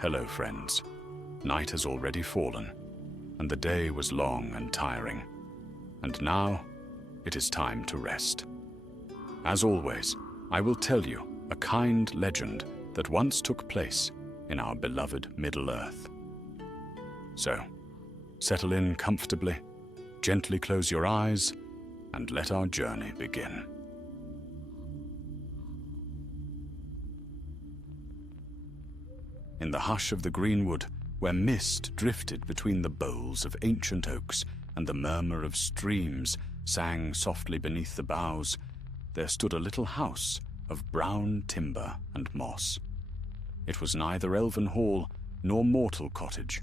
Hello, friends. Night has already fallen, and the day was long and tiring. And now, it is time to rest. As always, I will tell you a kind legend that once took place in our beloved Middle-earth. So, settle in comfortably, gently close your eyes, and let our journey begin. In the hush of the greenwood, where mist drifted between the boles of ancient oaks and the murmur of streams sang softly beneath the boughs, there stood a little house of brown timber and moss. It was neither elven hall nor mortal cottage,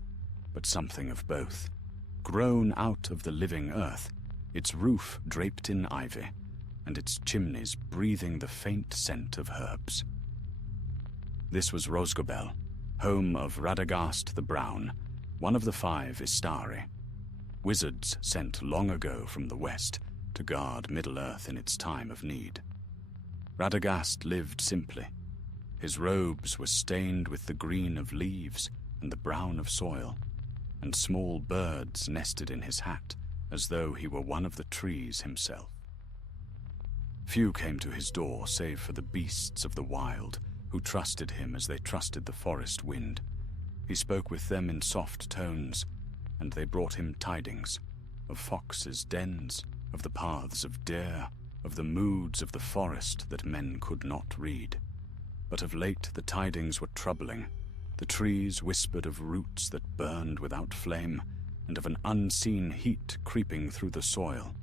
but something of both. Grown out of the living earth, its roof draped in ivy, and its chimneys breathing the faint scent of herbs. This was Rosgobel, home of Radagast the Brown, one of the 5 Istari, wizards sent long ago from the west to guard Middle-earth in its time of need. Radagast lived simply. His robes were stained with the green of leaves and the brown of soil, and small birds nested in his hat as though he were one of the trees himself. Few came to his door save for the beasts of the wild, who trusted him as they trusted the forest wind. He spoke with them in soft tones, and they brought him tidings of foxes' dens, of the paths of deer, of the moods of the forest that men could not read. But of late the tidings were troubling. The trees whispered of roots that burned without flame, and of an unseen heat creeping through the soil.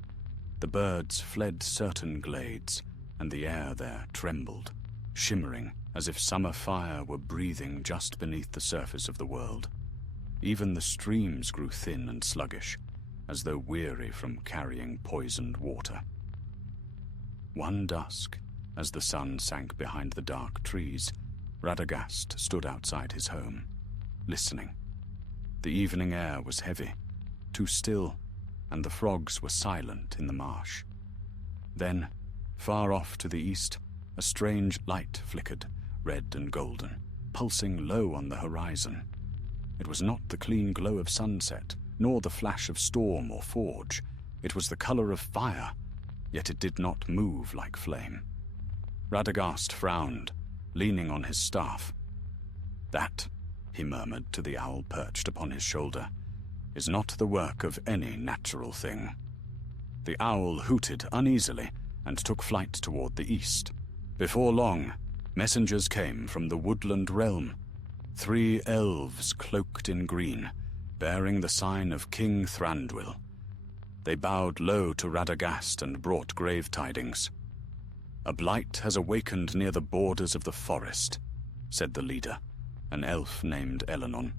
The birds fled certain glades, and the air there trembled, shimmering as if summer fire were breathing just beneath the surface of the world. Even the streams grew thin and sluggish, as though weary from carrying poisoned water. One dusk, as the sun sank behind the dark trees, Radagast stood outside his home, listening. The evening air was heavy, too still, and the frogs were silent in the marsh. Then, far off to the east, a strange light flickered, red and golden, pulsing low on the horizon. It was not the clean glow of sunset, nor the flash of storm or forge. It was the color of fire, yet it did not move like flame. Radagast frowned, leaning on his staff. "That," he murmured to the owl perched upon his shoulder, "is not the work of any natural thing." The owl hooted uneasily and took flight toward the east. Before long, messengers came from the woodland realm, 3 elves cloaked in green, bearing the sign of King Thranduil. They bowed low to Radagast and brought grave tidings. "A blight has awakened near the borders of the forest," said the leader, an elf named Elenon.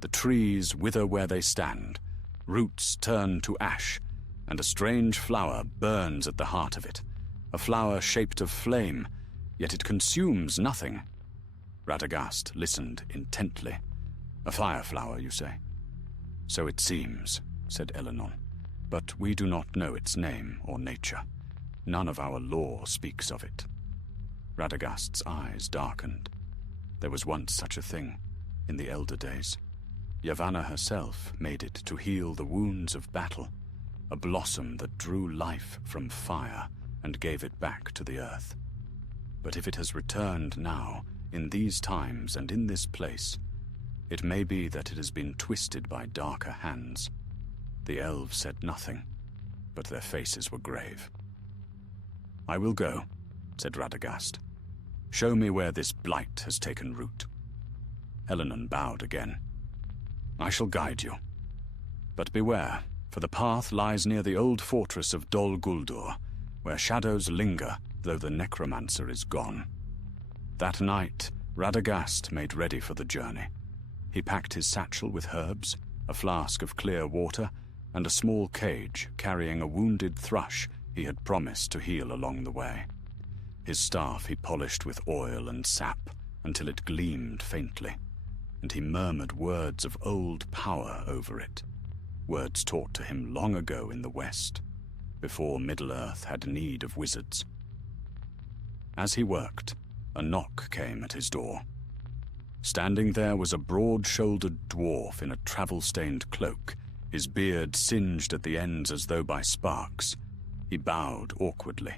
"The trees wither where they stand, roots turn to ash, and a strange flower burns at the heart of it, a flower shaped of flame, yet it consumes nothing." Radagast listened intently. "A fireflower, you say?" "So it seems," said Elenon, "but we do not know its name or nature. None of our lore speaks of it." Radagast's eyes darkened. There was once such a thing, in the elder days. Yavanna herself made it to heal the wounds of battle, a blossom that drew life from fire and gave it back to the earth. But if it has returned now, in these times and in this place, it may be that it has been twisted by darker hands. The elves said nothing, but their faces were grave. "I will go," said Radagast. "Show me where this blight has taken root." Elenon bowed again. "I shall guide you. But beware, for the path lies near the old fortress of Dol Guldur, where shadows linger, though the necromancer is gone." That night, Radagast made ready for the journey. He packed his satchel with herbs, a flask of clear water, and a small cage carrying a wounded thrush he had promised to heal along the way. His staff he polished with oil and sap until it gleamed faintly, and he murmured words of old power over it, words taught to him long ago in the West, before Middle-earth had need of wizards. As he worked, a knock came at his door. Standing there was a broad-shouldered dwarf in a travel-stained cloak, his beard singed at the ends as though by sparks. He bowed awkwardly.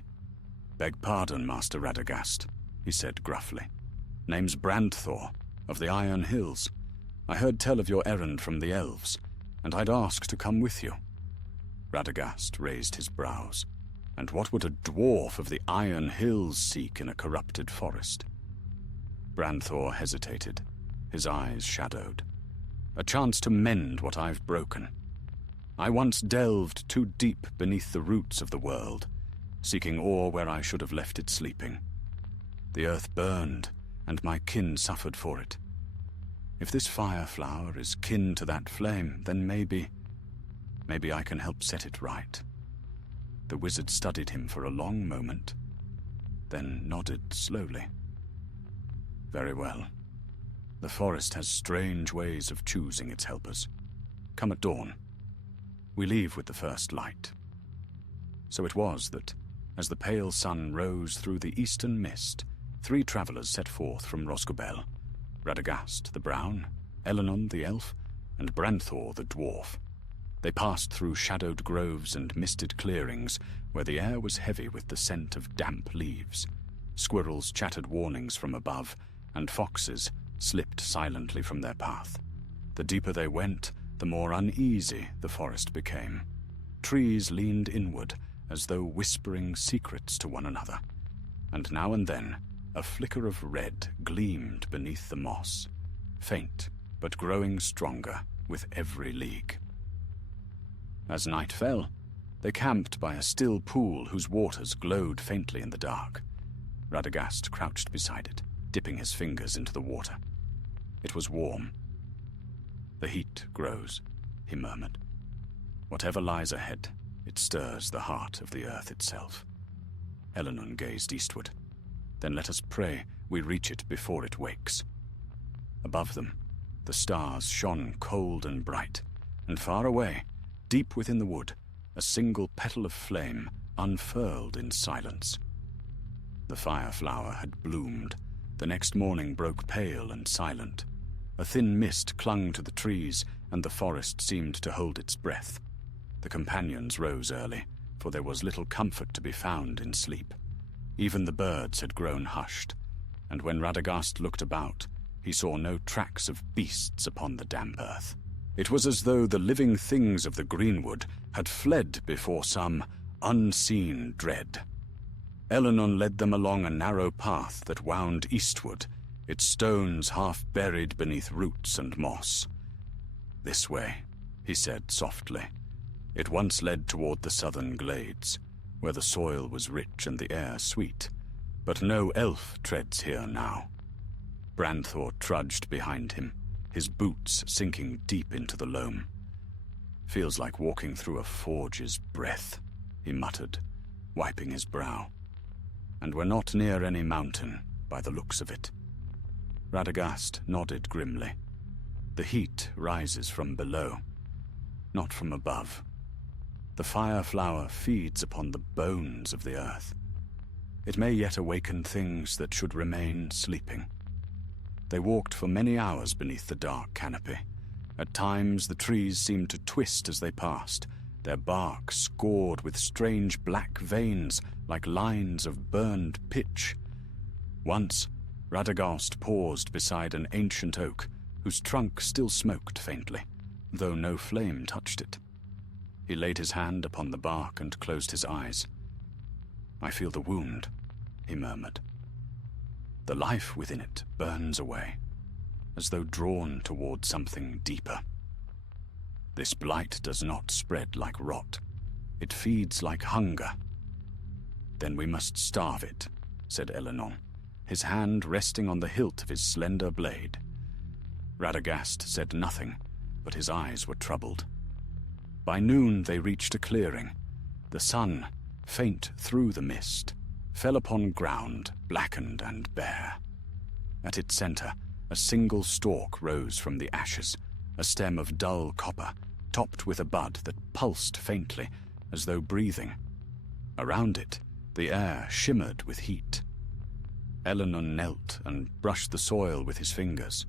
"Beg pardon, Master Radagast," he said gruffly. "Name's Brandthor, of the Iron Hills. I heard tell of your errand from the elves, and I'd ask to come with you." Radagast raised his brows. And what would a dwarf of the Iron Hills seek in a corrupted forest? Brandthor hesitated, his eyes shadowed. "A chance to mend what I've broken. I once delved too deep beneath the roots of the world, seeking ore where I should have left it sleeping. The earth burned, and my kin suffered for it. If this fire flower is kin to that flame, then maybe I can help set it right." The wizard studied him for a long moment, then nodded slowly. "Very well. The forest has strange ways of choosing its helpers. Come at dawn. We leave with the first light." So it was that, as the pale sun rose through the eastern mist, 3 travelers set forth from Rosgobel: Radagast the brown, Elenon the elf, and Brandthor the dwarf. They passed through shadowed groves and misted clearings where the air was heavy with the scent of damp leaves. Squirrels chattered warnings from above, and foxes slipped silently from their path. The deeper they went, the more uneasy the forest became. Trees leaned inward, as though whispering secrets to one another, and now and then a flicker of red gleamed beneath the moss, faint but growing stronger with every league. As night fell, they camped by a still pool whose waters glowed faintly in the dark. Radagast crouched beside it, dipping his fingers into the water. It was warm. "The heat grows," he murmured. "Whatever lies ahead, it stirs the heart of the earth itself." Eleanor gazed eastward. "Then let us pray we reach it before it wakes." Above them, the stars shone cold and bright, and far away, deep within the wood, a single petal of flame unfurled in silence. The fire flower had bloomed. The next morning broke pale and silent. A thin mist clung to the trees, and the forest seemed to hold its breath. The companions rose early, for there was little comfort to be found in sleep. Even the birds had grown hushed, and when Radagast looked about, he saw no tracks of beasts upon the damp earth. It was as though the living things of the greenwood had fled before some unseen dread. Eleanor led them along a narrow path that wound eastward, its stones half buried beneath roots and moss. "This way," he said softly. It once led toward the southern glades, where the soil was rich and the air sweet, but no elf treads here now. Brandthor trudged behind him, his boots sinking deep into the loam. "Feels like walking through a forge's breath," he muttered, wiping his brow. "And we're not near any mountain, by the looks of it." Radagast nodded grimly. "The heat rises from below, not from above. The fire flower feeds upon the bones of the earth. It may yet awaken things that should remain sleeping." They walked for many hours beneath the dark canopy. At times the trees seemed to twist as they passed, their bark scored with strange black veins like lines of burned pitch. Once, Radagast paused beside an ancient oak whose trunk still smoked faintly, though no flame touched it. He laid his hand upon the bark and closed his eyes. "I feel the wound," he murmured. "The life within it burns away, as though drawn toward something deeper. This blight does not spread like rot. It feeds like hunger." "Then we must starve it," said Eleanor, his hand resting on the hilt of his slender blade. Radagast said nothing, but his eyes were troubled. By noon they reached a clearing. The sun, faint through the mist, fell upon ground blackened and bare. At its center, a single stalk rose from the ashes, a stem of dull copper, topped with a bud that pulsed faintly, as though breathing. Around it, the air shimmered with heat. Eleanor knelt and brushed the soil with his fingers.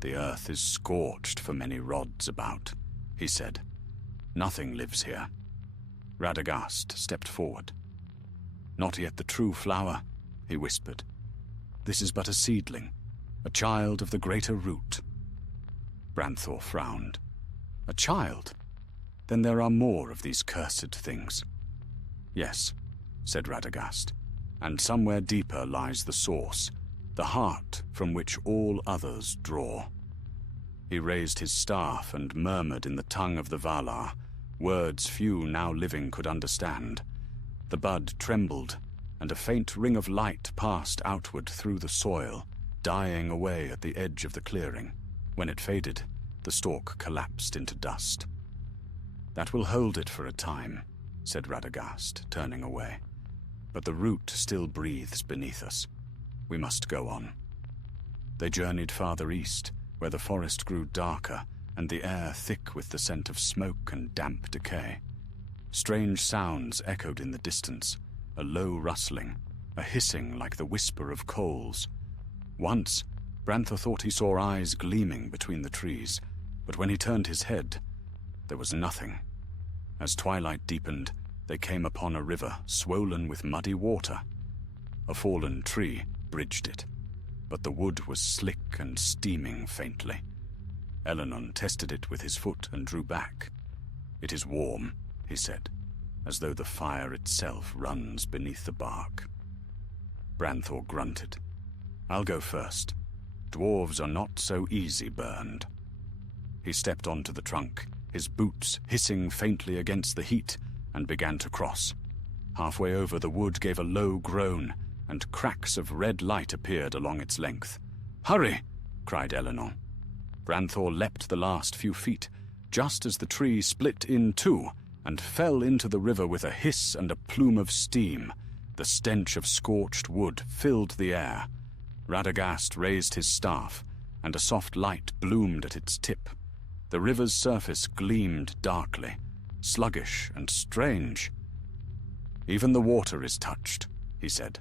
"The earth is scorched for many rods about," he said. "Nothing lives here." Radagast stepped forward. "Not yet the true flower," he whispered. "This is but a seedling, a child of the greater root." Branthor frowned. "A child? Then there are more of these cursed things." "Yes," said Radagast, "and somewhere deeper lies the source, the heart from which all others draw." He raised his staff and murmured in the tongue of the Valar, words few now living could understand. The bud trembled, and a faint ring of light passed outward through the soil, dying away at the edge of the clearing. When it faded, the stalk collapsed into dust. "That will hold it for a time," said Radagast, turning away. "But the root still breathes beneath us. We must go on." They journeyed farther east, where the forest grew darker and the air thick with the scent of smoke and damp decay. Strange sounds echoed in the distance, a low rustling, a hissing like the whisper of coals. Once, Branthor thought he saw eyes gleaming between the trees, but when he turned his head, there was nothing. As twilight deepened, they came upon a river swollen with muddy water. A fallen tree bridged it, but the wood was slick and steaming faintly. Eleanor tested it with his foot and drew back. "It is warm," he said, "as though the fire itself runs beneath the bark." Branthor grunted. "I'll go first. Dwarves are not so easy burned." He stepped onto the trunk, his boots hissing faintly against the heat, and began to cross. Halfway over, the wood gave a low groan, and cracks of red light appeared along its length. "Hurry!" cried Eleanor. Branthor leapt the last few feet, just as the tree split in two and fell into the river with a hiss and a plume of steam. The stench of scorched wood filled the air. Radagast raised his staff, and a soft light bloomed at its tip. The river's surface gleamed darkly, sluggish and strange. "Even the water is touched," he said.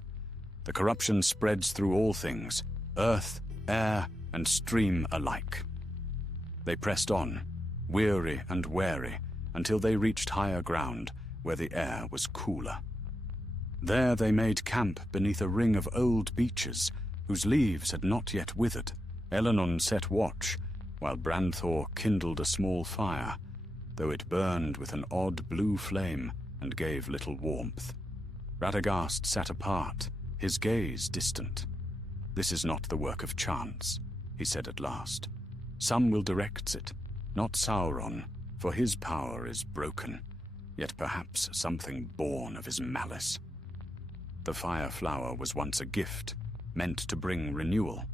"The corruption spreads through all things, earth, air, and stream alike." They pressed on, weary and wary, until they reached higher ground, where the air was cooler. There they made camp beneath a ring of old beeches, whose leaves had not yet withered. Eleanor set watch, while Branthor kindled a small fire, though it burned with an odd blue flame and gave little warmth. Radagast sat apart, his gaze distant. "This is not the work of chance," he said at last. "Some will direct it, not Sauron, for his power is broken, yet perhaps something born of his malice." The fire flower was once a gift, meant to bring renewal.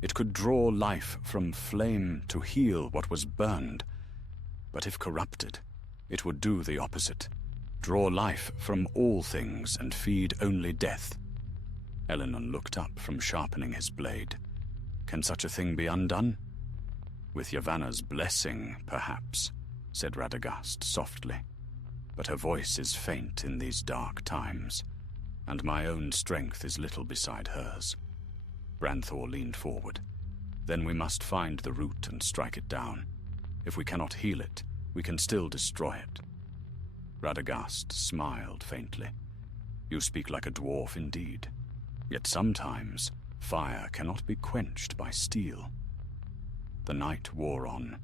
It could draw life from flame to heal what was burned. But if corrupted, it would do the opposite, draw life from all things and feed only death. Eleanor looked up from sharpening his blade. "Can such a thing be undone?" "With Yavanna's blessing, perhaps," said Radagast softly. "But her voice is faint in these dark times, and my own strength is little beside hers." Branthor leaned forward. "Then we must find the root and strike it down. If we cannot heal it, we can still destroy it." Radagast smiled faintly. "You speak like a dwarf indeed. Yet sometimes fire cannot be quenched by steel." The night wore on.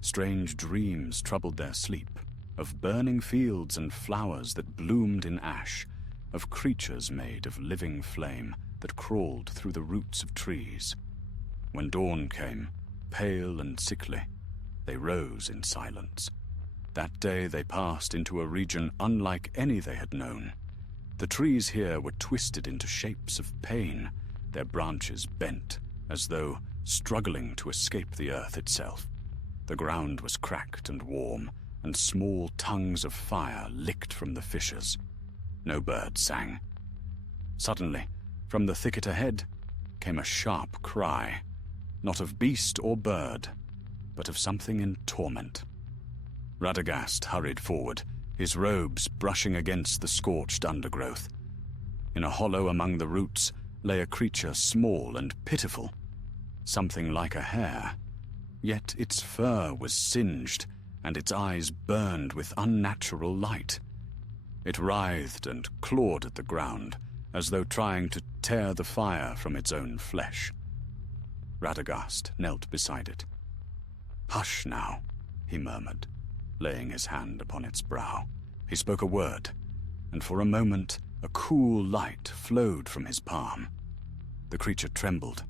Strange dreams troubled their sleep, of burning fields and flowers that bloomed in ash, of creatures made of living flame that crawled through the roots of trees. When dawn came, pale and sickly, they rose in silence. That day they passed into a region unlike any they had known. The trees here were twisted into shapes of pain, their branches bent, as though struggling to escape the earth itself. The ground was cracked and warm, and small tongues of fire licked from the fissures. No bird sang. Suddenly, from the thicket ahead, came a sharp cry, not of beast or bird, but of something in torment. Radagast hurried forward, his robes brushing against the scorched undergrowth. In a hollow among the roots, lay a creature small and pitiful, something like a hare, yet its fur was singed and its eyes burned with unnatural light. It writhed and clawed at the ground, as though trying to tear the fire from its own flesh. Radagast knelt beside it. "Hush now," he murmured, laying his hand upon its brow. He spoke a word, and for a moment a cool light flowed from his palm. The creature trembled,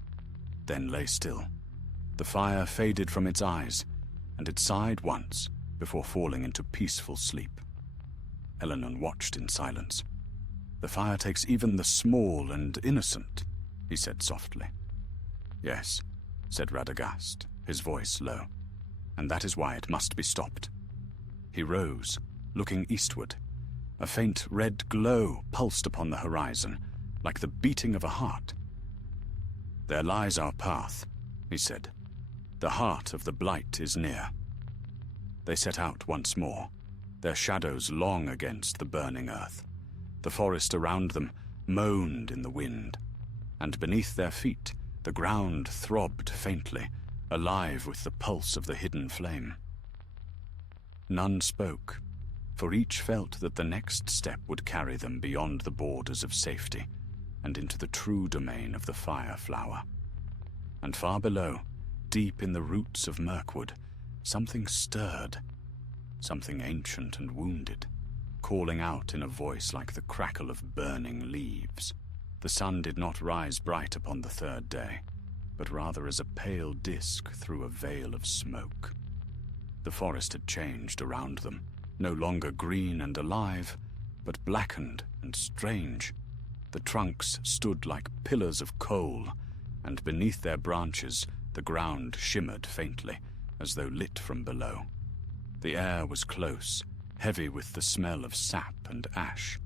then lay still. The fire faded from its eyes, and it sighed once before falling into peaceful sleep. Eleanor watched in silence. "The fire takes even the small and innocent," he said softly. "Yes," said Radagast, his voice low, "and that is why it must be stopped." He rose, looking eastward. A faint red glow pulsed upon the horizon, like the beating of a heart. "There lies our path," he said. "The heart of the Blight is near." They set out once more, their shadows long against the burning earth. The forest around them moaned in the wind, and beneath their feet the ground throbbed faintly, alive with the pulse of the hidden flame. None spoke, for each felt that the next step would carry them beyond the borders of safety and into the true domain of the fire flower. And far below, deep in the roots of Mirkwood, something stirred, something ancient and wounded, calling out in a voice like the crackle of burning leaves. The sun did not rise bright upon the third day, but rather as a pale disk through a veil of smoke. The forest had changed around them, no longer green and alive, but blackened and strange. The trunks stood like pillars of coal, and beneath their branches the ground shimmered faintly, as though lit from below. The air was close, heavy with the smell of sap and ash.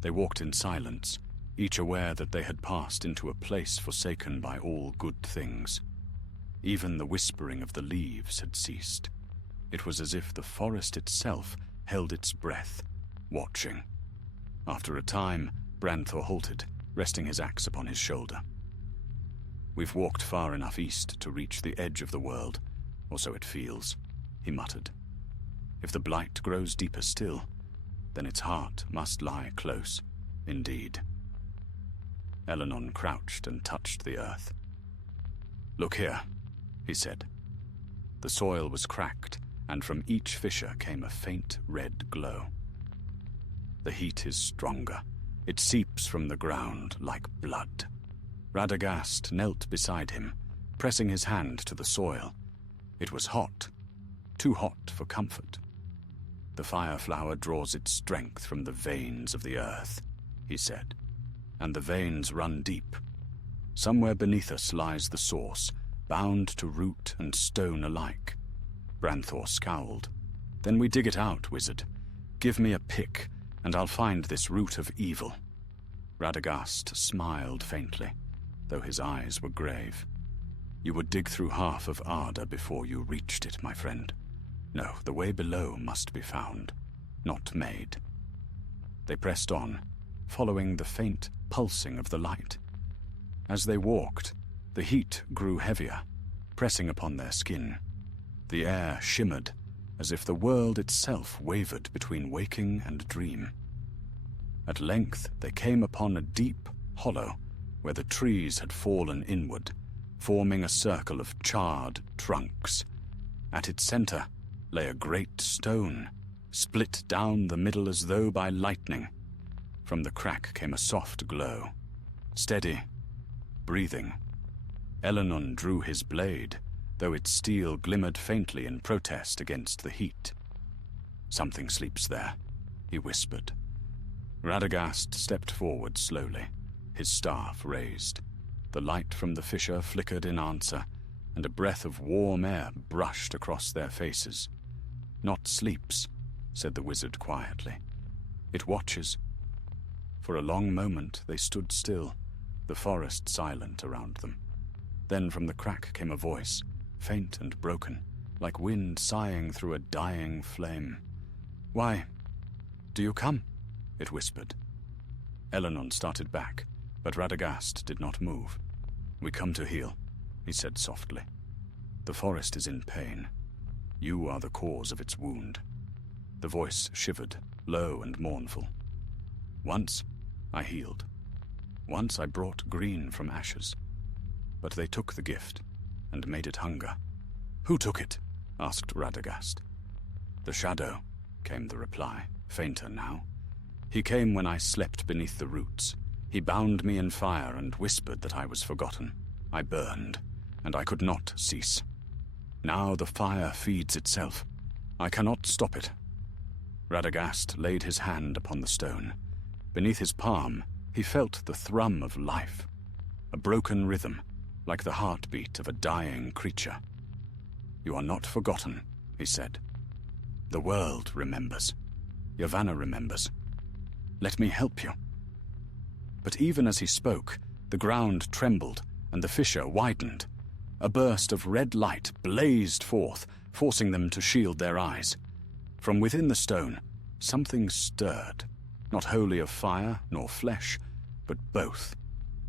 They walked in silence, each aware that they had passed into a place forsaken by all good things. Even the whispering of the leaves had ceased. It was as if the forest itself held its breath, watching. After a time, Branthor halted, resting his axe upon his shoulder. "We've walked far enough east to reach the edge of the world, or so it feels," he muttered. "If the blight grows deeper still, then its heart must lie close, indeed." Eleanor crouched and touched the earth. "Look here," he said. The soil was cracked, and from each fissure came a faint red glow. "The heat is stronger. It seeps from the ground like blood." Radagast knelt beside him, pressing his hand to the soil. It was hot, too hot for comfort. "The fire flower draws its strength from the veins of the earth," he said, "and the veins run deep. Somewhere beneath us lies the source, bound to root and stone alike." Branthor scowled. "Then we dig it out, wizard. Give me a pick, and I'll find this root of evil." Radagast smiled faintly, though his eyes were grave. "You would dig through half of Arda before you reached it, my friend. No, the way below must be found, not made." They pressed on, following the faint pulsing of the light. As they walked, the heat grew heavier, pressing upon their skin. The air shimmered, as if the world itself wavered between waking and dream. At length they came upon a deep hollow where the trees had fallen inward, forming a circle of charred trunks. At its center lay a great stone, split down the middle as though by lightning. From the crack came a soft glow. Steady, breathing. Eleanor drew his blade, though its steel glimmered faintly in protest against the heat. "Something sleeps there," he whispered. Radagast stepped forward slowly, his staff raised. The light from the fissure flickered in answer, and a breath of warm air brushed across their faces. "Not sleeps," said the wizard quietly. "It watches." For a long moment they stood still, the forest silent around them. Then from the crack came a voice, faint and broken, like wind sighing through a dying flame. "Why, do you come?" it whispered. Eleanor started back, But Radagast did not move. "We come to heal," he said softly. "The forest is in pain. You are the cause of its wound." The voice shivered, low and mournful. "Once I healed. Once I brought green from ashes. But they took the gift and made it hunger." "Who took it?" asked Radagast. "The shadow," came the reply, fainter now. "He came when I slept beneath the roots. He bound me in fire and whispered that I was forgotten. I burned, and I could not cease. Now the fire feeds itself. I cannot stop it." Radagast laid his hand upon the stone. Beneath his palm, he felt the thrum of life, a broken rhythm, like the heartbeat of a dying creature. "You are not forgotten," he said. "The world remembers. Yavanna remembers. Let me help you." But even as he spoke, the ground trembled and the fissure widened. A burst of red light blazed forth, forcing them to shield their eyes. From within the stone, something stirred, not wholly of fire nor flesh, but both.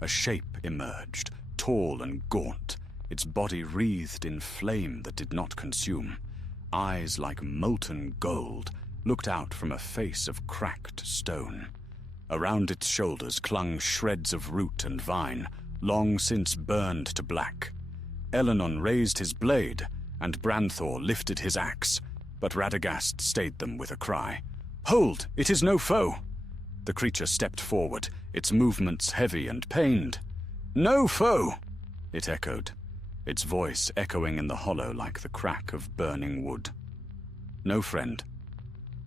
A shape emerged, tall and gaunt, its body wreathed in flame that did not consume. Eyes like molten gold looked out from a face of cracked stone. Around its shoulders clung shreds of root and vine, long since burned to black. Elenon raised his blade, and Branthor lifted his axe, but Radagast stayed them with a cry. "Hold! It is no foe!" The creature stepped forward, its movements heavy and pained. "No foe!" it echoed, its voice echoing in the hollow like the crack of burning wood. "No friend,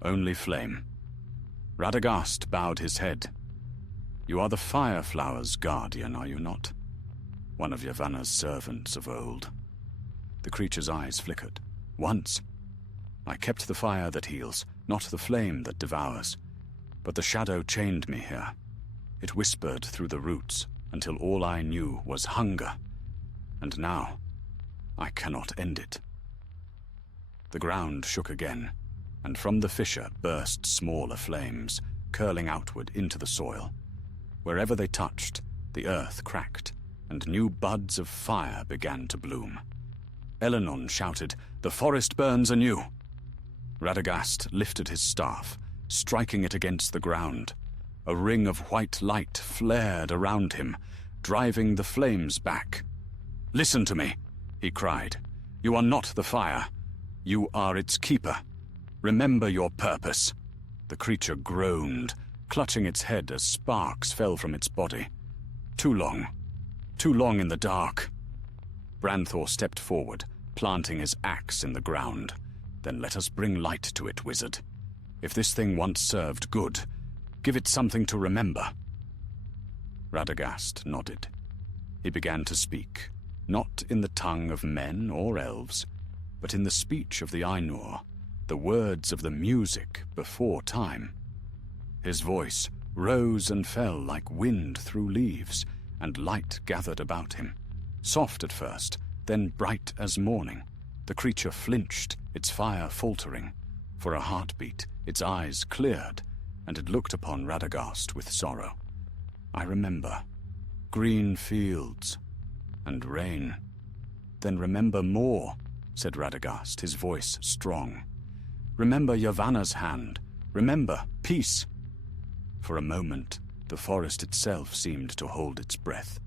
only flame." Radagast bowed his head. "You are the Fireflower's guardian, are you not? One of Yavanna's servants of old." The creature's eyes flickered. "Once. I kept the fire that heals, not the flame that devours. But the shadow chained me here. It whispered through the roots until all I knew was hunger. And now, I cannot end it." The ground shook again, and from the fissure burst smaller flames, curling outward into the soil. Wherever they touched, the earth cracked, and new buds of fire began to bloom. Elenon shouted, "The forest burns anew!" Radagast lifted his staff, striking it against the ground. A ring of white light flared around him, driving the flames back. "Listen to me," he cried. "You are not the fire. You are its keeper. Remember your purpose." The creature groaned, clutching its head as sparks fell from its body. Too long in the dark." Branthor stepped forward, planting his axe in the ground. "Then let us bring light to it, wizard. If this thing once served good, give it something to remember." Radagast nodded. He began to speak, not in the tongue of men or elves, but in the speech of the Ainur, the words of the music before time. His voice rose and fell like wind through leaves, and light gathered about him. Soft at first, then bright as morning. The creature flinched, its fire faltering. For a heartbeat, its eyes cleared, and it looked upon Radagast with sorrow. "I remember. Green fields. And rain." "Then remember more," said Radagast, his voice strong. "Remember Yavanna's hand. Remember peace." For a moment, the forest itself seemed to hold its breath.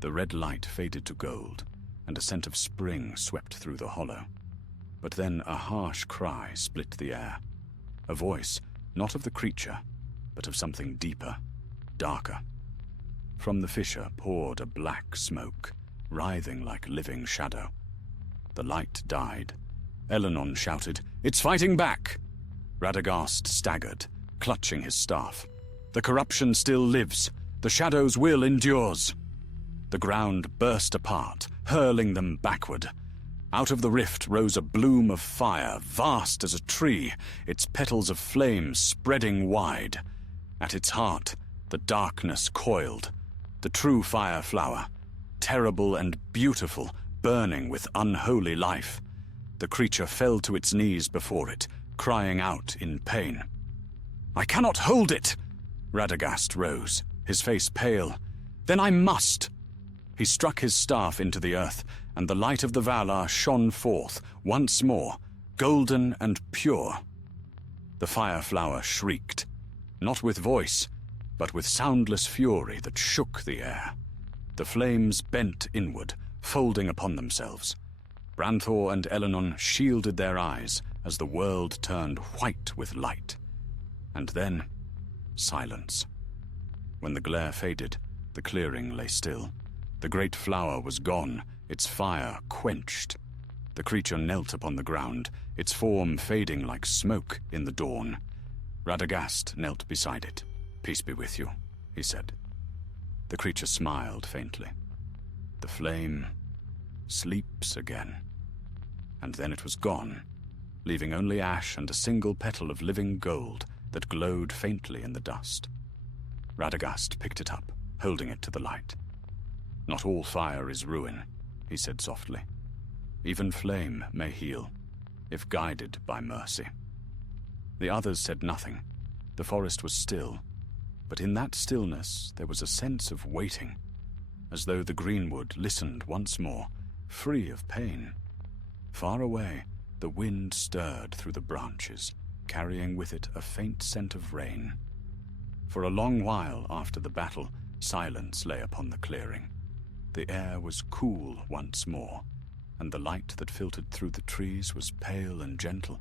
The red light faded to gold, and a scent of spring swept through the hollow. But then a harsh cry split the air. A voice, not of the creature, but of something deeper, darker. From the fissure poured a black smoke, writhing like living shadow. The light died. Elenon shouted, "It's fighting back!" Radagast staggered, clutching his staff. "The corruption still lives. The shadow's will endures." The ground burst apart, hurling them backward. Out of the rift rose a bloom of fire, vast as a tree, its petals of flame spreading wide. At its heart, the darkness coiled. The true fire flower, terrible and beautiful, burning with unholy life. The creature fell to its knees before it, crying out in pain. "I cannot hold it!" Radagast rose, his face pale. Then I must! He struck his staff into the earth, and the light of the Valar shone forth once more, golden and pure. The fire flower shrieked, not with voice, but with soundless fury that shook the air. The flames bent inward, folding upon themselves. Branthor and Elenon shielded their eyes as the world turned white with light. And then, silence. When the glare faded, the clearing lay still. The great flower was gone, its fire quenched. The creature knelt upon the ground, its form fading like smoke in the dawn. Radagast knelt beside it. "Peace be with you," he said. The creature smiled faintly. The flame sleeps again. And then it was gone, leaving only ash and a single petal of living gold that glowed faintly in the dust. Radagast picked it up, holding it to the light. "Not all fire is ruin," he said softly. "Even flame may heal, if guided by mercy." The others said nothing. The forest was still, but in that stillness there was a sense of waiting, as though the greenwood listened once more, free of pain. Far away, the wind stirred through the branches, carrying with it a faint scent of rain. For a long while after the battle, silence lay upon the clearing. The air was cool once more, and the light that filtered through the trees was pale and gentle.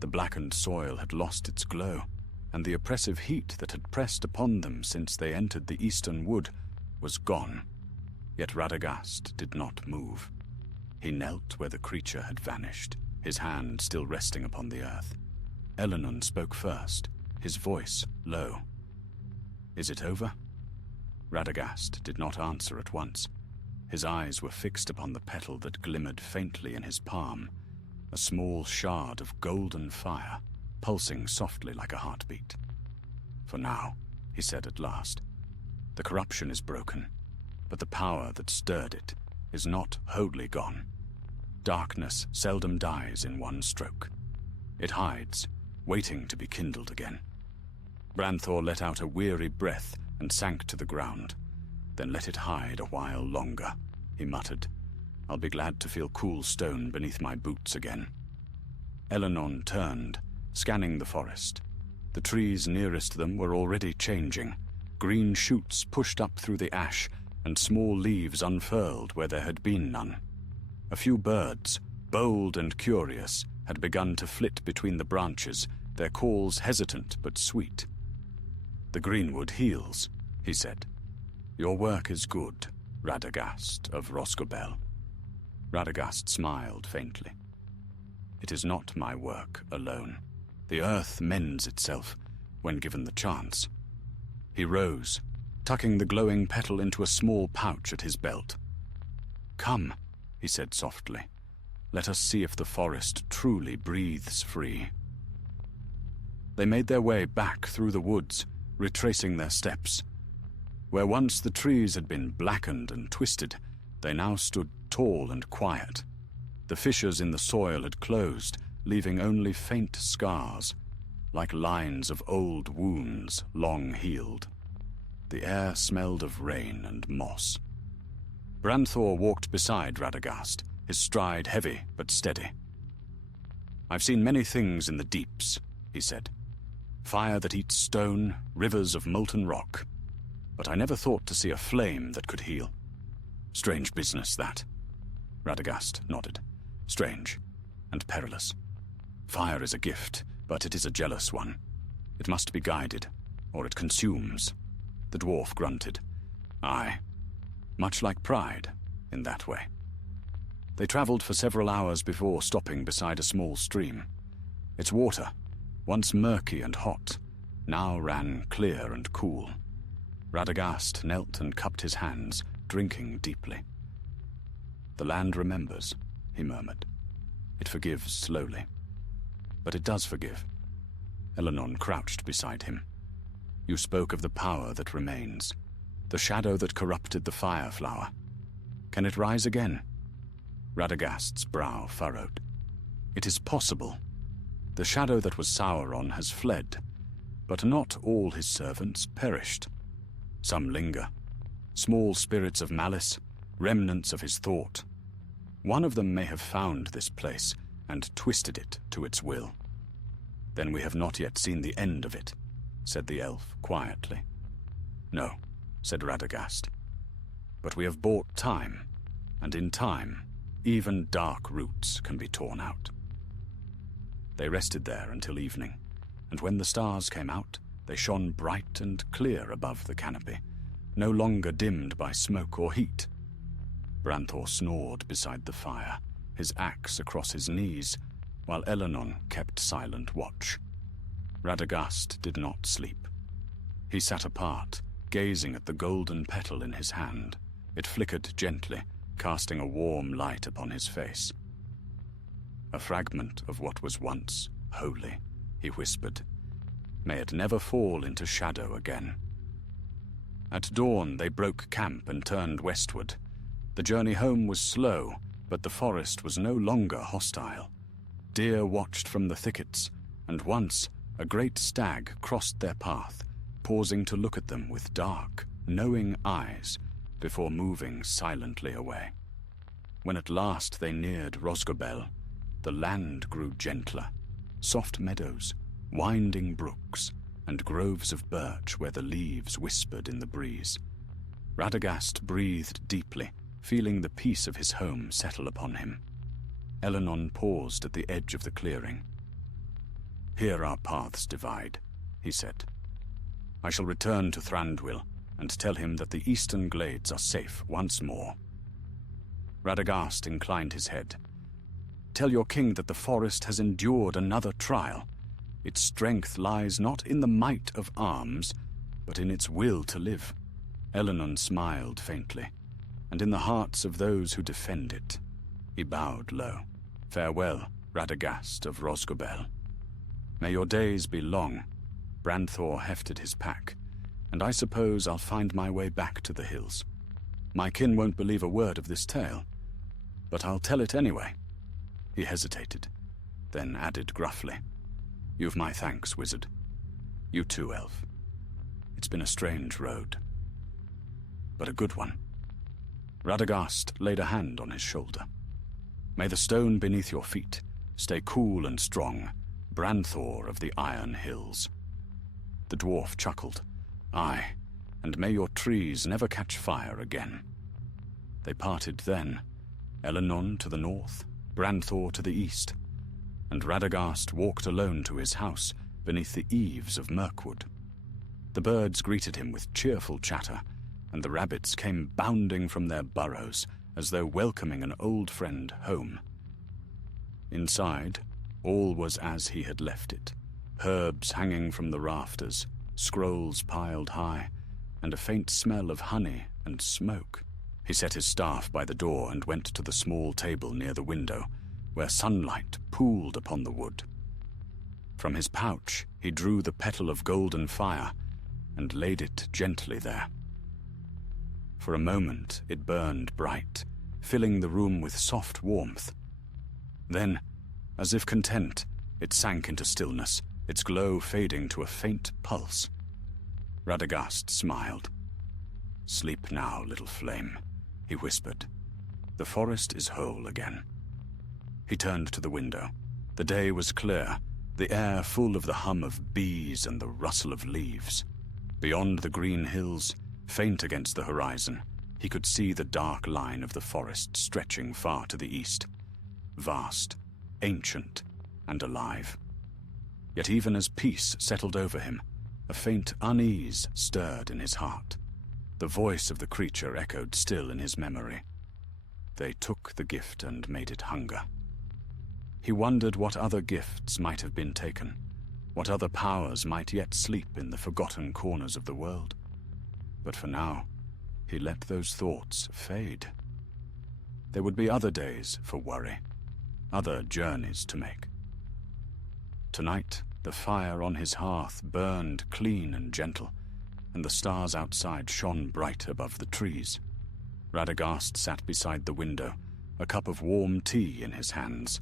The blackened soil had lost its glow, and the oppressive heat that had pressed upon them since they entered the eastern wood was gone. Yet Radagast did not move. He knelt where the creature had vanished, his hand still resting upon the earth. Elenon spoke first, his voice low. "Is it over?" Radagast did not answer at once. His eyes were fixed upon the petal that glimmered faintly in his palm, a small shard of golden fire, pulsing softly like a heartbeat. "For now," he said at last. "The corruption is broken, but the power that stirred it is not wholly gone. Darkness seldom dies in one stroke. It hides, waiting to be kindled again." Branthor let out a weary breath and sank to the ground. "Then let it hide a while longer," he muttered. "I'll be glad to feel cool stone beneath my boots again." Elenon turned, scanning the forest. The trees nearest them were already changing. Green shoots pushed up through the ash, and small leaves unfurled where there had been none. A few birds, bold and curious, had begun to flit between the branches, their calls hesitant but sweet. "The greenwood heals," he said. "Your work is good, Radagast of Rosgobel." Radagast smiled faintly. "It is not my work alone. The earth mends itself when given the chance." He rose, tucking the glowing petal into a small pouch at his belt. "Come," he said softly. "Let us see if the forest truly breathes free." They made their way back through the woods, retracing their steps. Where once the trees had been blackened and twisted, they now stood tall and quiet. The fissures in the soil had closed, leaving only faint scars, like lines of old wounds long healed. The air smelled of rain and moss. Branthor walked beside Radagast, his stride heavy but steady. "I've seen many things in the deeps," he said. "Fire that eats stone, rivers of molten rock. But I never thought to see a flame that could heal. Strange business, that." Radagast nodded. "Strange and perilous. Fire is a gift, but it is a jealous one. It must be guided, or it consumes." The dwarf grunted. "Aye, much like pride, in that way." They traveled for several hours before stopping beside a small stream. Its water, once murky and hot, now ran clear and cool. Radagast knelt and cupped his hands, drinking deeply. "The land remembers," he murmured. "It forgives slowly. But it does forgive." Elenon crouched beside him. "You spoke of the power that remains, the shadow that corrupted the fire flower. Can it rise again?" Radagast's brow furrowed. "It is possible. The shadow that was Sauron has fled, but not all his servants perished. Some linger. small spirits of malice, remnants of his thought. One of them may have found this place and twisted it to its will. Then we have not yet seen the end of it, said the elf quietly. No, said Radagast. But we have bought time, and in time, even dark roots can be torn out. They rested there until evening, and when the stars came out, they shone bright and clear above the canopy, no longer dimmed by smoke or heat. Branthor snored beside the fire, his axe across his knees, while Elenon kept silent watch. Radagast did not sleep. He sat apart, gazing at the golden petal in his hand. It flickered gently, casting a warm light upon his face. A fragment of what was once holy, he whispered. May it never fall into shadow again. At dawn they broke camp and turned westward. The journey home was slow, but the forest was no longer hostile. Deer watched from the thickets, and once a great stag crossed their path, pausing to look at them with dark, knowing eyes, before moving silently away. When at last they neared Rosgobel, the land grew gentler, soft meadows, winding brooks, and groves of birch where the leaves whispered in the breeze. Radagast breathed deeply, feeling the peace of his home settle upon him. Elenon paused at the edge of the clearing. Here our paths divide, he said. I shall return to Thranduil and tell him that the eastern glades are safe once more. Radagast inclined his head. Tell your king that the forest has endured another trial. Its strength lies not in the might of arms, but in its will to live. Elenon smiled faintly, and in the hearts of those who defend it. He bowed low. Farewell, Radagast of Rosgobel. May your days be long. Branthor hefted his pack, and I suppose I'll find my way back to the hills. My kin won't believe a word of this tale, but I'll tell it anyway. He hesitated, then added gruffly, You've my thanks, wizard. You too, elf. It's been a strange road, but a good one. Radagast laid a hand on his shoulder. May the stone beneath your feet stay cool and strong, Branthor of the Iron Hills. The dwarf chuckled. Aye, and may your trees never catch fire again. They parted then, Elenon to the north, Branthor to the east, and Radagast walked alone to his house beneath the eaves of Mirkwood. The birds greeted him with cheerful chatter, and the rabbits came bounding from their burrows as though welcoming an old friend home. Inside, all was as he had left it, herbs hanging from the rafters, scrolls piled high, and a faint smell of honey and smoke. He set his staff by the door and went to the small table near the window, where sunlight pooled upon the wood. From his pouch he drew the petal of golden fire and laid it gently there. For a moment it burned bright, filling the room with soft warmth. Then, as if content, it sank into stillness, its glow fading to a faint pulse. Radagast smiled. Sleep now, little flame, he whispered. The forest is whole again. He turned to the window. The day was clear, the air full of the hum of bees and the rustle of leaves. Beyond the green hills, faint against the horizon, he could see the dark line of the forest stretching far to the east. Vast, ancient, and alive. Yet even as peace settled over him, a faint unease stirred in his heart. The voice of the creature echoed still in his memory. They took the gift and made it hunger. He wondered what other gifts might have been taken, what other powers might yet sleep in the forgotten corners of the world. But for now, he let those thoughts fade. There would be other days for worry, other journeys to make. Tonight, the fire on his hearth burned clean and gentle, and the stars outside shone bright above the trees. Radagast sat beside the window, a cup of warm tea in his hands,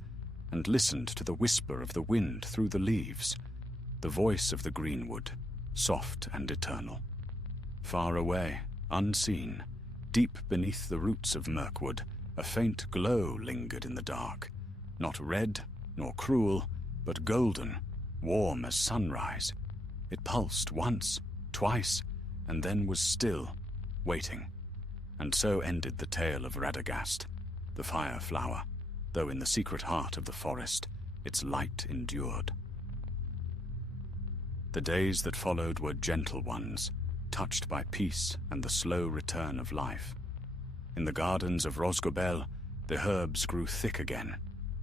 and listened to the whisper of the wind through the leaves, the voice of the greenwood, soft and eternal. Far away, unseen, deep beneath the roots of Mirkwood, a faint glow lingered in the dark, not red nor cruel, but golden, warm as sunrise. It pulsed once, twice, and then was still, waiting. And so ended the tale of Radagast, the fire flower, though in the secret heart of the forest its light endured. The days that followed were gentle ones, touched by peace and the slow return of life. In the gardens of Rosgobel, the herbs grew thick again,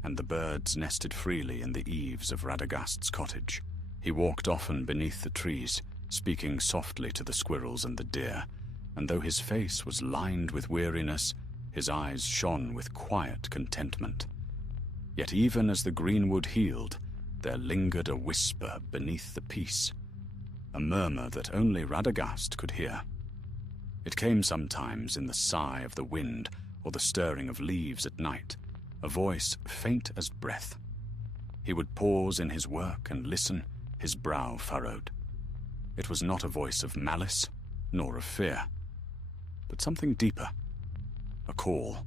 and the birds nested freely in the eaves of Radagast's cottage. He walked often beneath the trees, speaking softly to the squirrels and the deer, and though his face was lined with weariness, his eyes shone with quiet contentment. Yet even as the greenwood healed, there lingered a whisper beneath the peace, a murmur that only Radagast could hear. It came sometimes in the sigh of the wind or the stirring of leaves at night, a voice faint as breath. He would pause in his work and listen, his brow furrowed. It was not a voice of malice, nor of fear, but something deeper, a call,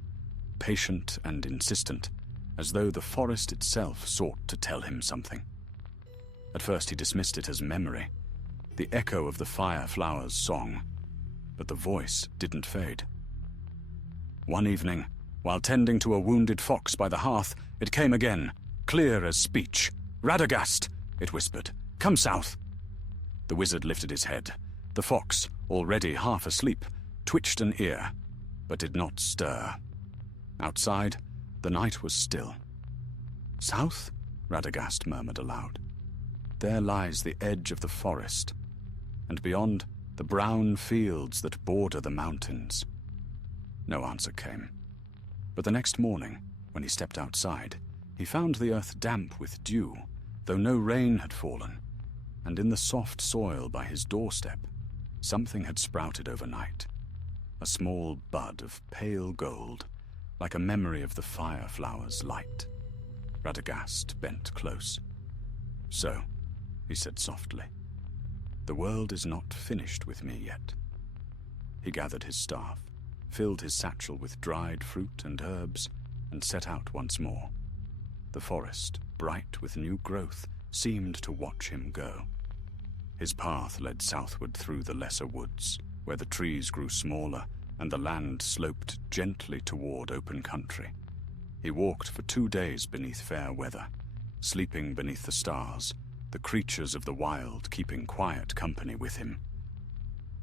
patient and insistent, as though the forest itself sought to tell him something. At first he dismissed it as memory, the echo of the fire flower's song, but the voice didn't fade. One evening, while tending to a wounded fox by the hearth, it came again, clear as speech. "Radagast," it whispered, "come south." The wizard lifted his head. The fox, already half asleep, twitched an ear, but did not stir. Outside, the night was still. "South?" Radagast murmured aloud. "There lies the edge of the forest, and beyond, the brown fields that border the mountains." No answer came. But the next morning, when he stepped outside, he found the earth damp with dew, though no rain had fallen, and in the soft soil by his doorstep, something had sprouted overnight, a small bud of pale gold, like a memory of the fire flower's light. Radagast bent close. "So," he said softly, "the world is not finished with me yet." He gathered his staff, filled his satchel with dried fruit and herbs, and set out once more. The forest, bright with new growth, seemed to watch him go. His path led southward through the lesser woods, where the trees grew smaller and the land sloped gently toward open country. He walked for 2 days beneath fair weather, sleeping beneath the stars, the creatures of the wild keeping quiet company with him.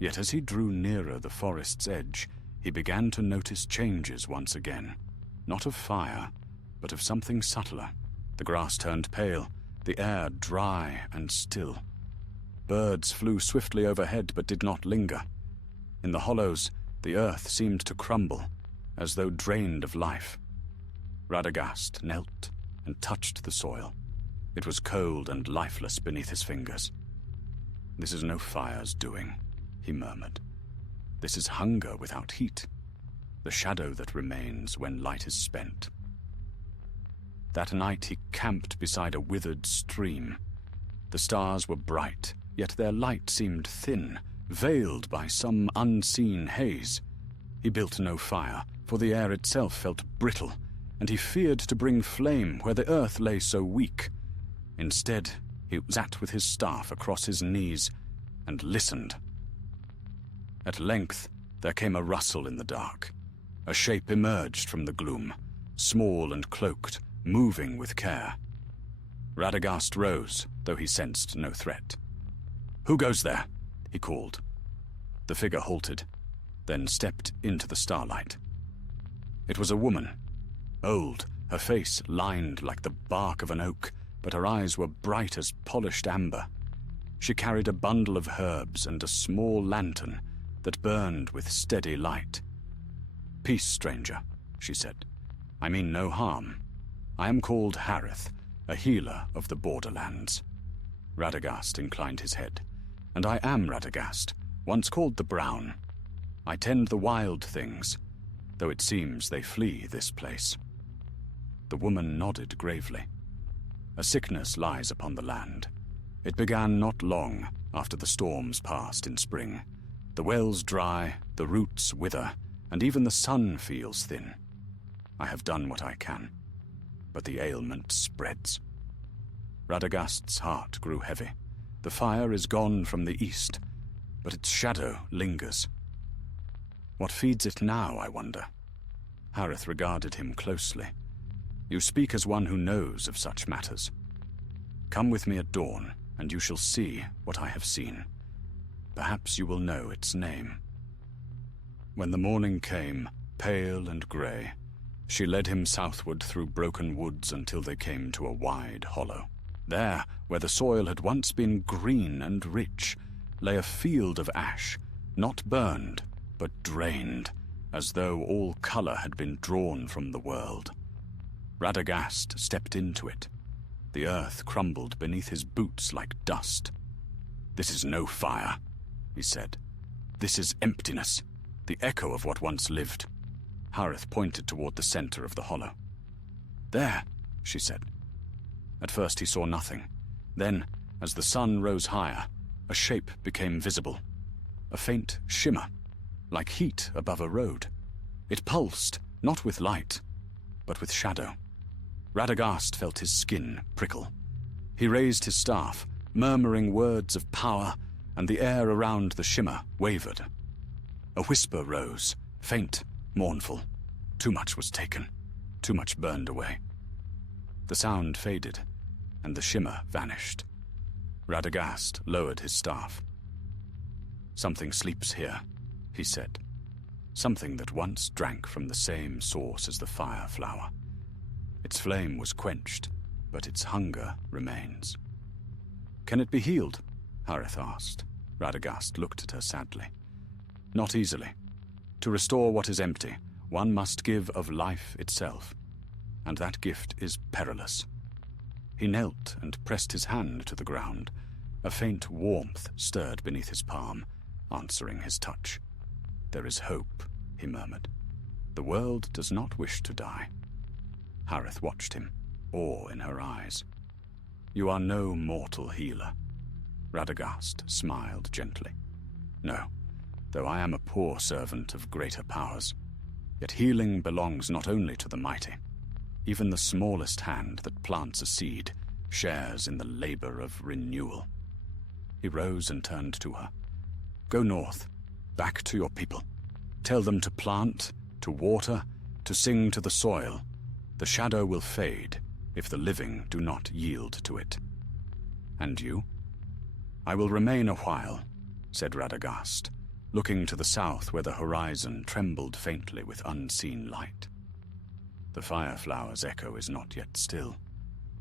Yet as he drew nearer the forest's edge, he began to notice changes once again, not of fire, but of something subtler. The grass turned pale, the air dry and still. Birds flew swiftly overhead but did not linger. In the hollows, the earth seemed to crumble, as though drained of life. Radagast knelt and touched the soil. It was cold and lifeless beneath his fingers. "This is no fire's doing," he murmured. "This is hunger without heat, the shadow that remains when light is spent." That night he camped beside a withered stream. The stars were bright, yet their light seemed thin, veiled by some unseen haze. He built no fire, for the air itself felt brittle, and he feared to bring flame where the earth lay so weak. Instead, he sat with his staff across his knees and listened. At length, there came a rustle in the dark. A shape emerged from the gloom, small and cloaked, moving with care. Radagast rose, though he sensed no threat. "Who goes there?" he called. The figure halted, then stepped into the starlight. It was a woman, old, her face lined like the bark of an oak, but her eyes were bright as polished amber. She carried a bundle of herbs and a small lantern that burned with steady light. "Peace, stranger," she said. "I mean no harm. I am called Harith, a healer of the borderlands." Radagast inclined his head. "And I am Radagast, once called the Brown. I tend the wild things, though it seems they flee this place." The woman nodded gravely. "A sickness lies upon the land. It began not long after the storms passed in spring. The wells dry, The roots wither, and even the sun feels thin. I have done what I can, but the ailment spreads. Radagast's heart grew heavy. The fire is gone from the east, but its shadow lingers. What feeds it now, I wonder? Harith regarded him closely. You speak as one who knows of such matters. Come with me at dawn, and you shall see what I have seen. Perhaps you will know its name. When the morning came, pale and grey, she led him southward through broken woods until they came to a wide hollow. There, where the soil had once been green and rich, lay a field of ash, not burned, but drained, as though all colour had been drawn from the world. Radagast stepped into it. The earth crumbled beneath his boots like dust. "This is no fire," he said. "This is emptiness, the echo of what once lived." Harith pointed toward the center of the hollow. "There," she said. At first he saw nothing. Then, as the sun rose higher, a shape became visible. A faint shimmer, like heat above a road. It pulsed, not with light, but with shadow. Radagast felt his skin prickle. He raised his staff, murmuring words of power, and the air around the shimmer wavered. A whisper rose, faint, mournful. Too much was taken, too much burned away. The sound faded, and the shimmer vanished. Radagast lowered his staff. "Something sleeps here," he said. "Something that once drank from the same source as the fire flower. Its flame was quenched, but its hunger remains." "Can it be healed?" Harith asked. Radagast looked at her sadly. "Not easily. To restore what is empty, one must give of life itself, and that gift is perilous." He knelt and pressed his hand to the ground. A faint warmth stirred beneath his palm, answering his touch. "There is hope," he murmured. "The world does not wish to die." Harith watched him, awe in her eyes. "You are no mortal healer." Radagast smiled gently. "No, though I am a poor servant of greater powers. Yet healing belongs not only to the mighty. Even the smallest hand that plants a seed shares in the labor of renewal." He rose and turned to her. "Go north, back to your people. Tell them to plant, to water, to sing to the soil. The shadow will fade if the living do not yield to it." "And you?" "I will remain a while," said Radagast, looking to the south where the horizon trembled faintly with unseen light. "The fireflower's echo is not yet still.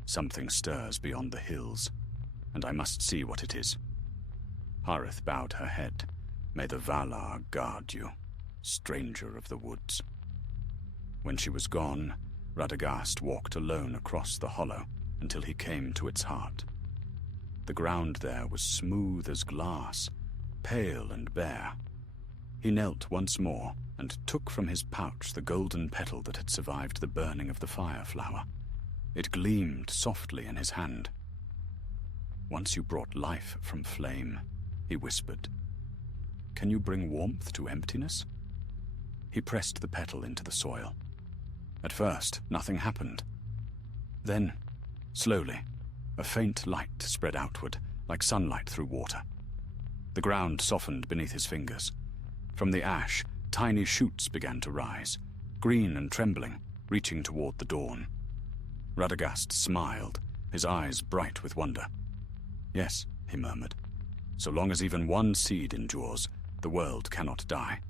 Something stirs beyond the hills, and I must see what it is." Harith bowed her head. "May the Valar guard you, stranger of the woods." When she was gone, Radagast walked alone across the hollow until he came to its heart. The ground there was smooth as glass, pale and bare. He knelt once more and took from his pouch the golden petal that had survived the burning of the fireflower. It gleamed softly in his hand. "Once you brought life from flame," he whispered. "Can you bring warmth to emptiness?" He pressed the petal into the soil. At first, nothing happened. Then, slowly, a faint light spread outward, like sunlight through water. The ground softened beneath his fingers. From the ash, tiny shoots began to rise, green and trembling, reaching toward the dawn. Radagast smiled, his eyes bright with wonder. "Yes," he murmured. "So long as even one seed endures, the world cannot die."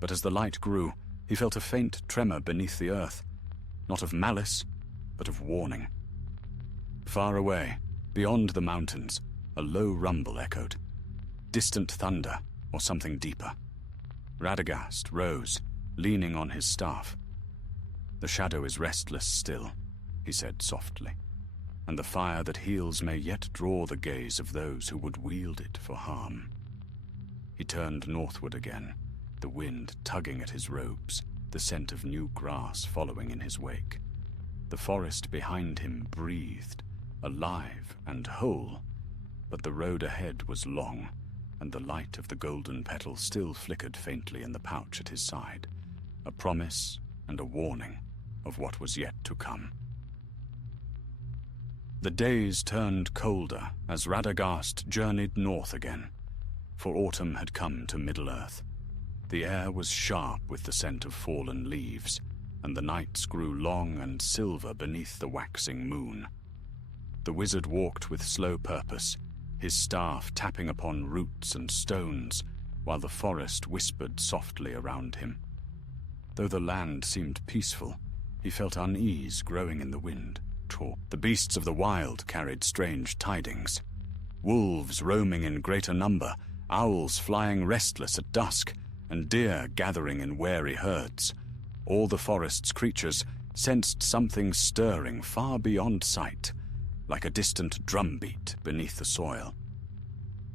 But as the light grew, he felt a faint tremor beneath the earth, not of malice, but of warning. Far away, beyond the mountains, a low rumble echoed. Distant thunder, or something deeper. Radagast rose, leaning on his staff. "The shadow is restless still," he said softly, "and the fire that heals may yet draw the gaze of those who would wield it for harm." He turned northward again, the wind tugging at his robes, the scent of new grass following in his wake. The forest behind him breathed, alive and whole, but the road ahead was long, and the light of the golden petal still flickered faintly in the pouch at his side, a promise and a warning of what was yet to come. The days turned colder as Radagast journeyed north again, for autumn had come to Middle-earth. The air was sharp with the scent of fallen leaves, and the nights grew long and silver beneath the waxing moon. The wizard walked with slow purpose, his staff tapping upon roots and stones, while the forest whispered softly around him. Though the land seemed peaceful, he felt unease growing in the wind. The beasts of the wild carried strange tidings. Wolves roaming in greater number, owls flying restless at dusk, and deer gathering in wary herds. All the forest's creatures sensed something stirring far beyond sight, like a distant drumbeat beneath the soil.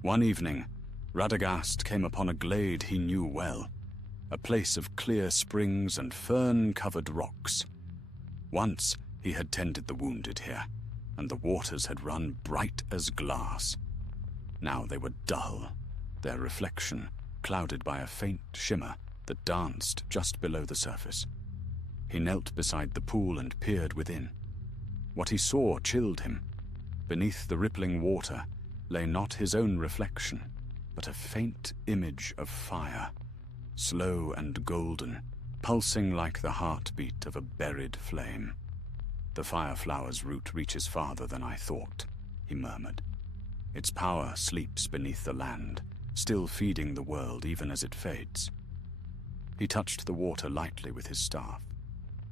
One evening, Radagast came upon a glade he knew well, a place of clear springs and fern-covered rocks. Once he had tended the wounded here, and the waters had run bright as glass. Now they were dull, their reflection clouded by a faint shimmer that danced just below the surface. He knelt beside the pool and peered within. What he saw chilled him. Beneath the rippling water lay not his own reflection, but a faint image of fire, slow and golden, pulsing like the heartbeat of a buried flame. "The fireflower's root reaches farther than I thought," he murmured. "Its power sleeps beneath the land, still feeding the world even as it fades." He touched the water lightly with his staff.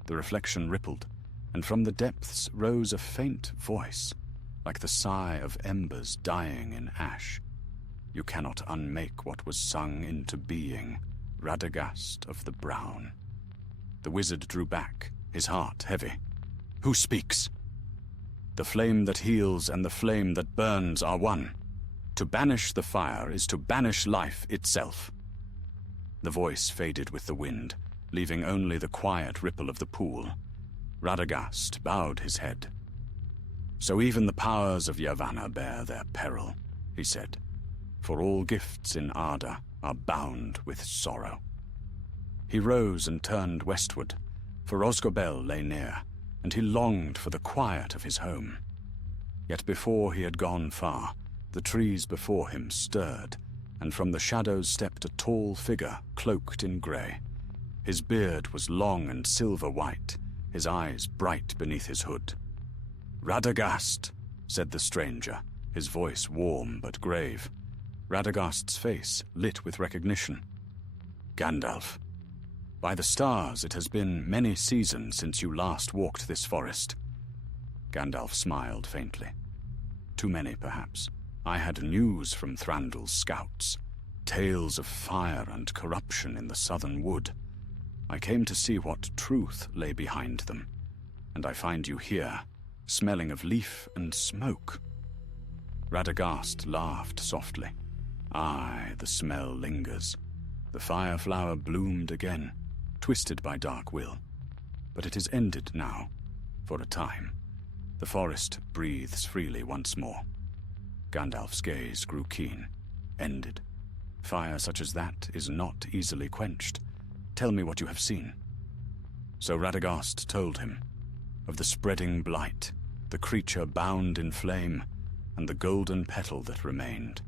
The reflection rippled, and from the depths rose a faint voice, like the sigh of embers dying in ash. "You cannot unmake what was sung into being, Radagast of the Brown." The wizard drew back, his heart heavy. "Who speaks?" "The flame that heals and the flame that burns are one. To banish the fire is to banish life itself." The voice faded with the wind, leaving only the quiet ripple of the pool. Radagast bowed his head. "So even the powers of Yavanna bear their peril," he said, "for all gifts in Arda are bound with sorrow." He rose and turned westward, for Osgobel lay near, and he longed for the quiet of his home. Yet before he had gone far, the trees before him stirred, and from the shadows stepped a tall figure cloaked in grey. His beard was long and silver-white, his eyes bright beneath his hood. "Radagast," said the stranger, his voice warm but grave. Radagast's face lit with recognition. "Gandalf. By the stars, it has been many seasons since you last walked this forest." Gandalf smiled faintly. "Too many, perhaps. I had news from Thranduil's scouts, tales of fire and corruption in the southern wood. I came to see what truth lay behind them, and I find you here, smelling of leaf and smoke." Radagast laughed softly. "Aye, the smell lingers. The fireflower bloomed again, twisted by dark will. But it is ended now, for a time. The forest breathes freely once more." Gandalf's gaze grew keen. "Ended. Fire such as that is not easily quenched. Tell me what you have seen." So Radagast told him of the spreading blight, the creature bound in flame, and the golden petal that remained.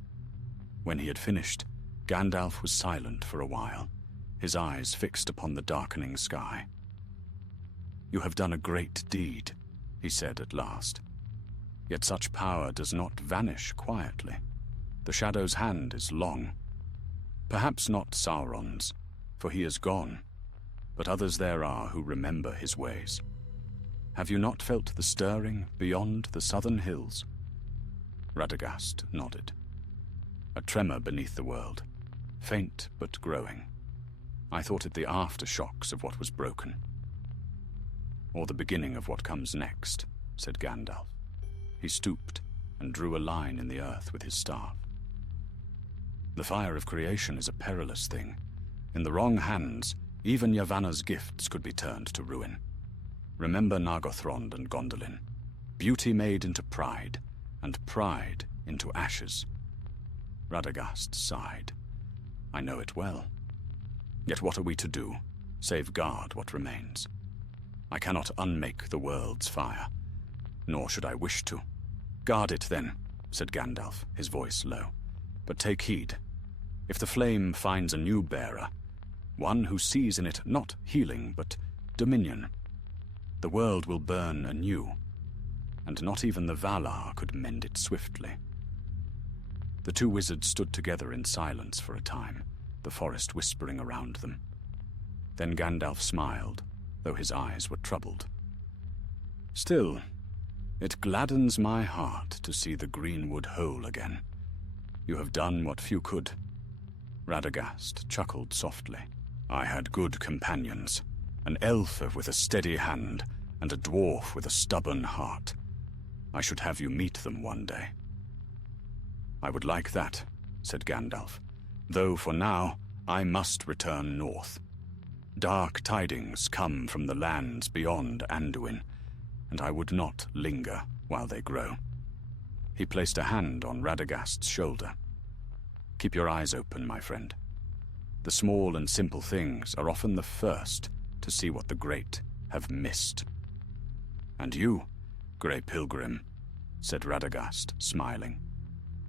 When he had finished, Gandalf was silent for a while, his eyes fixed upon the darkening sky. "You have done a great deed," he said at last. "Yet such power does not vanish quietly. The Shadow's hand is long. Perhaps not Sauron's, for he is gone, but others there are who remember his ways. Have you not felt the stirring beyond the southern hills?" Radagast nodded. "A tremor beneath the world, faint but growing. I thought it the aftershocks of what was broken." "Or the beginning of what comes next," said Gandalf. He stooped and drew a line in the earth with his staff. "The fire of creation is a perilous thing. In the wrong hands, even Yavanna's gifts could be turned to ruin. Remember Nargothrond and Gondolin. Beauty made into pride, and pride into ashes." Radagast sighed. I know it well. Yet what are we to do, save guard what remains? I cannot unmake the world's fire, nor should I wish to. Guard it then, said Gandalf, his voice low. But take heed. If the flame finds a new bearer, one who sees in it not healing but dominion, the world will burn anew, and not even the Valar could mend it swiftly. The two wizards stood together in silence for a time, the forest whispering around them. Then Gandalf smiled, though his eyes were troubled. Still, it gladdens my heart to see the greenwood whole again. You have done what few could. Radagast chuckled softly. I had good companions, an elf with a steady hand and a dwarf with a stubborn heart. I should have you meet them one day. I would like that, said Gandalf, though for now I must return north. Dark tidings come from the lands beyond Anduin, and I would not linger while they grow. He placed a hand on Radagast's shoulder. Keep your eyes open, my friend. The small and simple things are often the first to see what the great have missed. And you, Grey Pilgrim, said Radagast, smiling,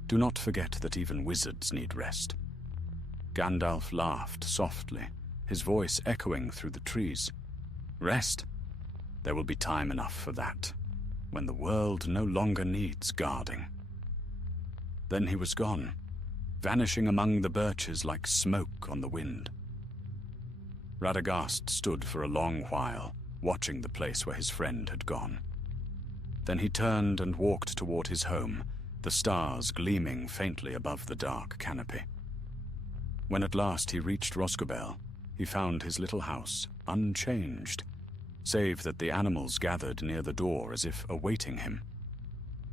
do not forget that even wizards need rest. Gandalf laughed softly, his voice echoing through the trees. Rest? There will be time enough for that, when the world no longer needs guarding. Then he was gone, vanishing among the birches like smoke on the wind. Radagast stood for a long while, watching the place where his friend had gone. Then he turned and walked toward his home, the stars gleaming faintly above the dark canopy. When at last he reached Rosgobel, he found his little house unchanged, save that the animals gathered near the door as if awaiting him.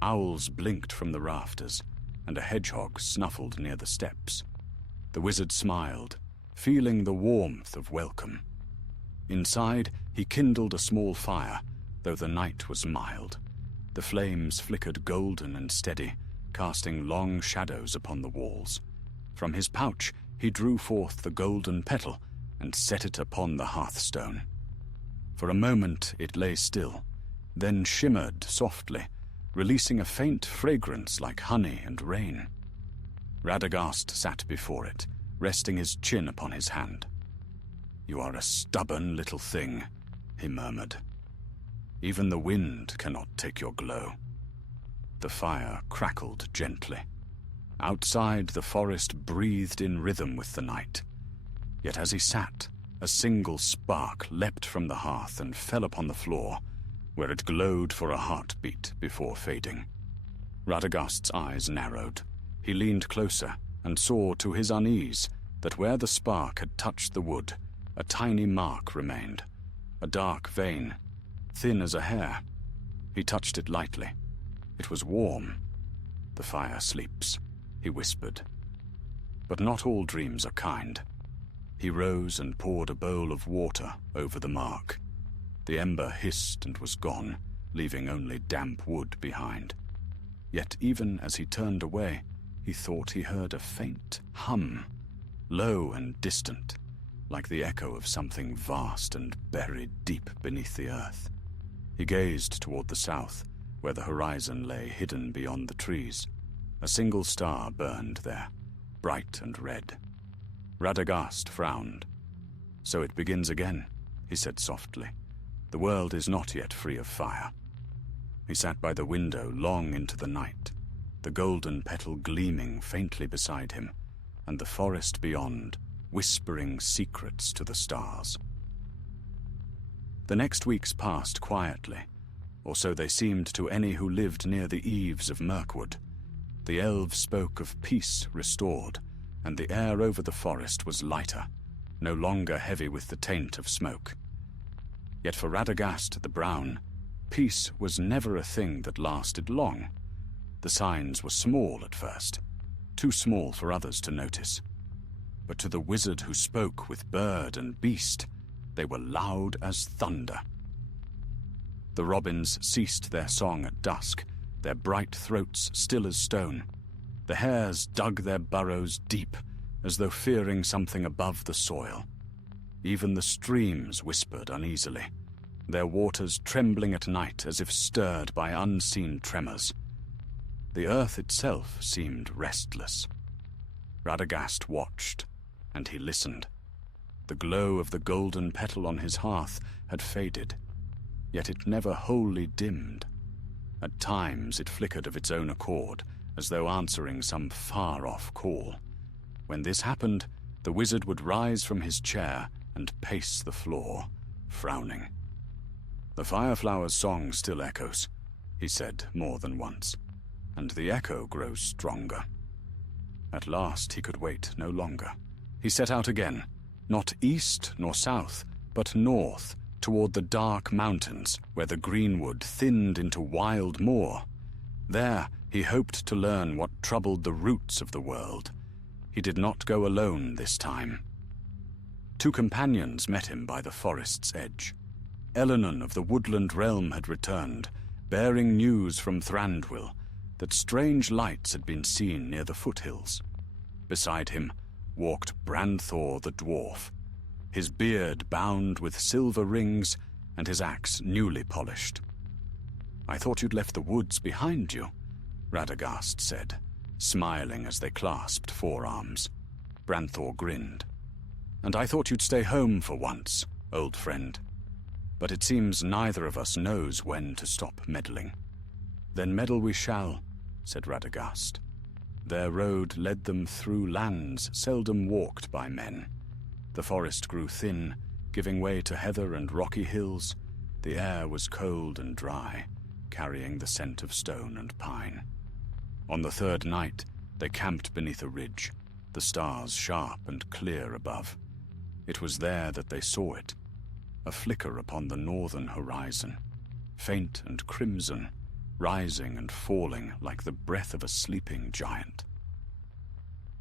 Owls blinked from the rafters, and a hedgehog snuffled near the steps. The wizard smiled, feeling the warmth of welcome. Inside, he kindled a small fire, though the night was mild. The flames flickered golden and steady, casting long shadows upon the walls. From his pouch, he drew forth the golden petal and set it upon the hearthstone. For a moment it lay still, then shimmered softly, releasing a faint fragrance like honey and rain. Radagast sat before it, resting his chin upon his hand. You are a stubborn little thing, he murmured. Even the wind cannot take your glow. The fire crackled gently. Outside, the forest breathed in rhythm with the night. Yet as he sat, a single spark leapt from the hearth and fell upon the floor, where it glowed for a heartbeat before fading. Radagast's eyes narrowed. He leaned closer and saw to his unease that where the spark had touched the wood, a tiny mark remained, a dark vein, thin as a hair. He touched it lightly. It was warm. The fire sleeps, he whispered. But not all dreams are kind. He rose and poured a bowl of water over the mark. The ember hissed and was gone, leaving only damp wood behind. Yet even as he turned away, he thought he heard a faint hum, low and distant, like the echo of something vast and buried deep beneath the earth. He gazed toward the south, where the horizon lay hidden beyond the trees. A single star burned there, bright and red. Radagast frowned. So it begins again, he said softly. The world is not yet free of fire. He sat by the window long into the night, the golden petal gleaming faintly beside him, and the forest beyond, whispering secrets to the stars. The next weeks passed quietly, or so they seemed to any who lived near the eaves of Mirkwood. The elves spoke of peace restored, and the air over the forest was lighter, no longer heavy with the taint of smoke. Yet for Radagast the Brown, peace was never a thing that lasted long. The signs were small at first, too small for others to notice. But to the wizard who spoke with bird and beast, they were loud as thunder. The robins ceased their song at dusk, their bright throats still as stone. The hares dug their burrows deep, as though fearing something above the soil. Even the streams whispered uneasily, their waters trembling at night as if stirred by unseen tremors. The earth itself seemed restless. Radagast watched, and he listened. The glow of the golden petal on his hearth had faded, yet it never wholly dimmed. At times it flickered of its own accord, as though answering some far-off call. When this happened, the wizard would rise from his chair and pace the floor, frowning. "The Fireflower's song still echoes," he said more than once, "and the echo grows stronger." At last he could wait no longer. He set out again, not east nor south, but north, toward the dark mountains where the greenwood thinned into wild moor. There he hoped to learn what troubled the roots of the world. He did not go alone this time. 2 companions met him by the forest's edge. Eleanor of the woodland realm had returned, bearing news from Thranduil that strange lights had been seen near the foothills. Beside him walked Branthor the dwarf, his beard bound with silver rings and his axe newly polished. "I thought you'd left the woods behind you," Radagast said, smiling as they clasped forearms. Branthor grinned. "And I thought you'd stay home for once, old friend. But it seems neither of us knows when to stop meddling." "Then meddle we shall," said Radagast. Their road led them through lands seldom walked by men. The forest grew thin, giving way to heather and rocky hills. The air was cold and dry, carrying the scent of stone and pine. On the 3rd night, they camped beneath a ridge, the stars sharp and clear above. It was there that they saw it, a flicker upon the northern horizon, faint and crimson, rising and falling like the breath of a sleeping giant.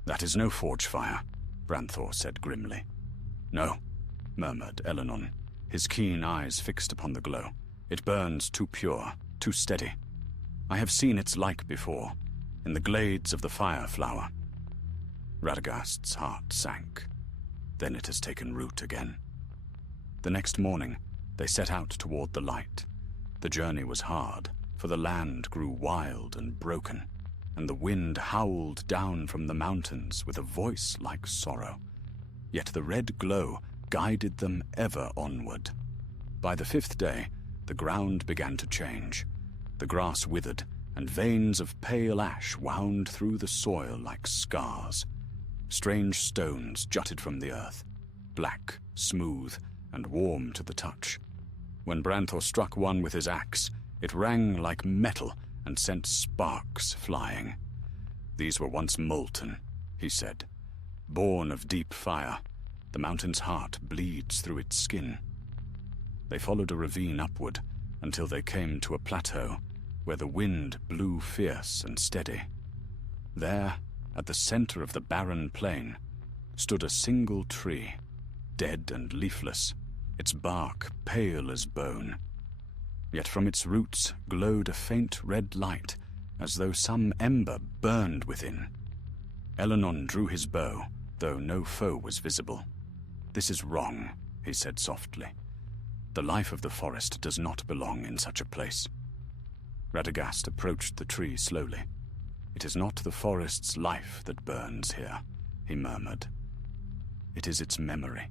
"That is no forge fire," Branthor said grimly. "No," murmured Eleanor, his keen eyes fixed upon the glow. "It burns too pure, too steady. I have seen its like before, in the glades of the Fireflower." Radagast's heart sank. Then it has taken root again. The next morning, they set out toward the light. The journey was hard, for the land grew wild and broken, and the wind howled down from the mountains with a voice like sorrow. Yet the red glow guided them ever onward. By the 5th day, the ground began to change. The grass withered, and veins of pale ash wound through the soil like scars. Strange stones jutted from the earth, black, smooth, and warm to the touch. When Branthor struck one with his axe, it rang like metal and sent sparks flying. "These were once molten," he said. "Born of deep fire, the mountain's heart bleeds through its skin." They followed a ravine upward until they came to a plateau where the wind blew fierce and steady. There, at the center of the barren plain, stood a single tree, dead and leafless, its bark pale as bone. Yet from its roots glowed a faint red light, as though some ember burned within. Eleanor drew his bow, though no foe was visible. "This is wrong," he said softly. "The life of the forest does not belong in such a place." Radagast approached the tree slowly. "It is not the forest's life that burns here," he murmured. "It is its memory."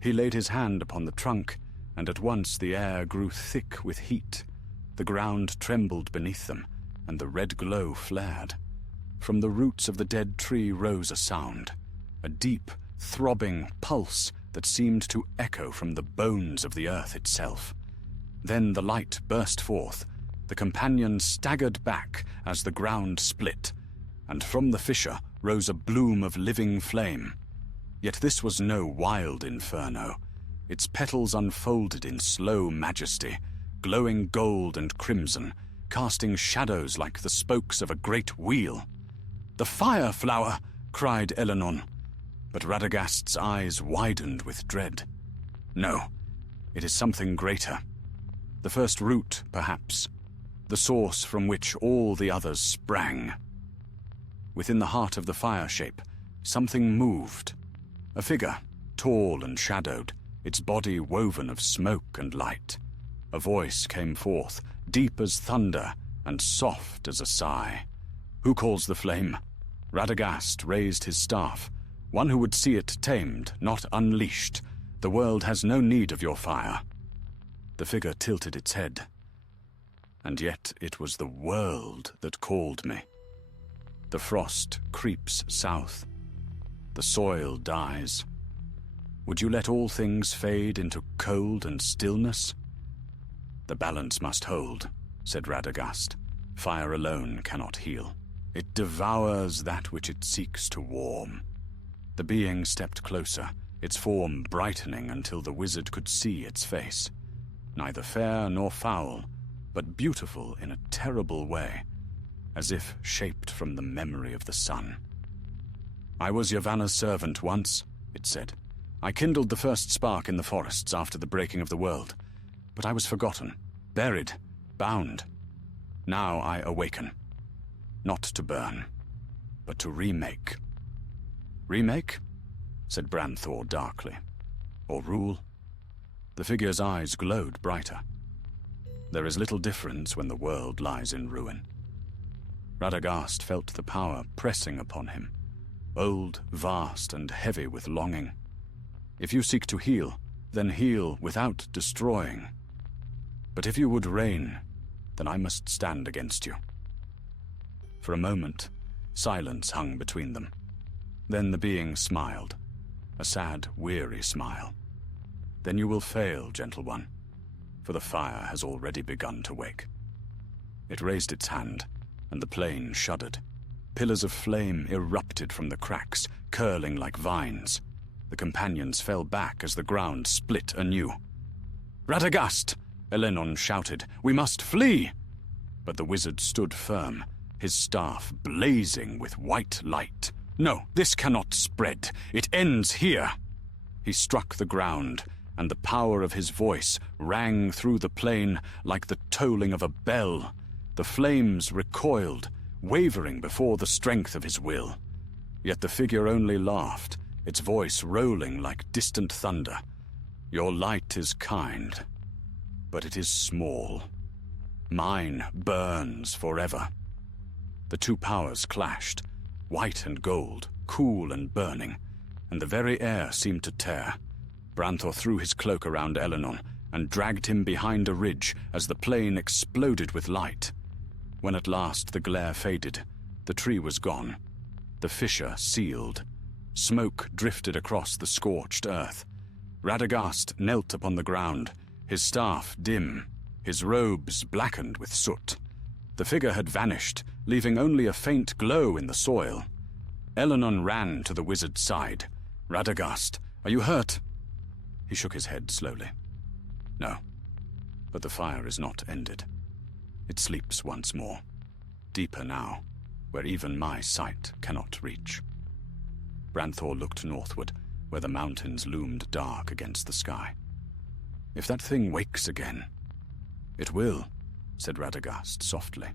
He laid his hand upon the trunk, and at once the air grew thick with heat. The ground trembled beneath them, and the red glow flared. From the roots of the dead tree rose a sound, a deep, throbbing pulse that seemed to echo from the bones of the earth itself. Then the light burst forth. The companions staggered back as the ground split, and from the fissure rose a bloom of living flame. Yet this was no wild inferno. Its petals unfolded in slow majesty, glowing gold and crimson, casting shadows like the spokes of a great wheel. "The Fireflower!" cried Eleanor, but Radagast's eyes widened with dread. "No, it is something greater. The first root, perhaps, the source from which all the others sprang." within the heart of the fire shape, something moved. A figure, tall and shadowed, its body woven of smoke and light. A voice came forth, deep as thunder and soft as a sigh. "Who calls the flame?" Radagast raised his staff, one who would see it tamed, not unleashed. "The world has no need of your fire." The figure tilted its head. And yet it was the world that called me. The frost creeps south. The soil dies. Would you let all things fade into cold and stillness? "The balance must hold," said Radagast. "Fire alone cannot heal. It devours that which it seeks to warm." The being stepped closer, its form brightening until the wizard could see its face. Neither fair nor foul, but beautiful in a terrible way, as if shaped from the memory of the sun. "I was Yavanna's servant once," it said. "I kindled the first spark in the forests after the breaking of the world, but I was forgotten, buried, bound. Now I awaken, not to burn, but to remake." "Remake?" said Branthor darkly. "Or rule?" The figure's eyes glowed brighter. "There is little difference when the world lies in ruin." Radagast felt the power pressing upon him, old, vast, and heavy with longing. "If you seek to heal, then heal without destroying. But if you would reign, then I must stand against you." For a moment, silence hung between them. Then the being smiled, a sad, weary smile. "Then you will fail, gentle one, for the fire has already begun to wake." It raised its hand, and the plain shuddered. Pillars of flame erupted from the cracks, curling like vines. The companions fell back as the ground split anew. "Radagast!" Elenon shouted. "We must flee!" But the wizard stood firm, his staff blazing with white light. "No, this cannot spread. It ends here." He struck the ground, and the power of his voice rang through the plain like the tolling of a bell. The flames recoiled, wavering before the strength of his will. Yet the figure only laughed, its voice rolling like distant thunder. "Your light is kind, but it is small. Mine burns forever." The two powers clashed, white and gold, cool and burning, and the very air seemed to tear. Branthor threw his cloak around Elenon and dragged him behind a ridge as the plain exploded with light. When at last the glare faded, the tree was gone. The fissure sealed. Smoke drifted across the scorched earth. Radagast knelt upon the ground, his staff dim, his robes blackened with soot. The figure had vanished, leaving only a faint glow in the soil. Elenon ran to the wizard's side. "Radagast, are you hurt?" He shook his head slowly. "No, but the fire is not ended. It sleeps once more, deeper now, where even my sight cannot reach." Branthor looked northward, where the mountains loomed dark against the sky. "If that thing wakes again—" "It will," said Radagast softly,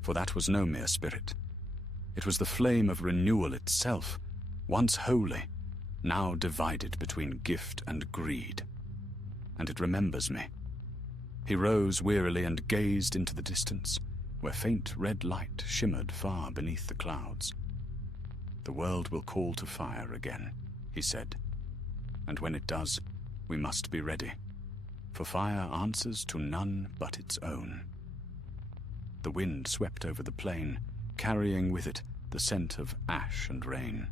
"for that was no mere spirit. It was the flame of renewal itself, once holy, now divided between gift and greed. And it remembers me." He rose wearily and gazed into the distance, where faint red light shimmered far beneath the clouds. "The world will call to fire again," he said. "And when it does, we must be ready, for fire answers to none but its own." The wind swept over the plain, carrying with it the scent of ash and rain.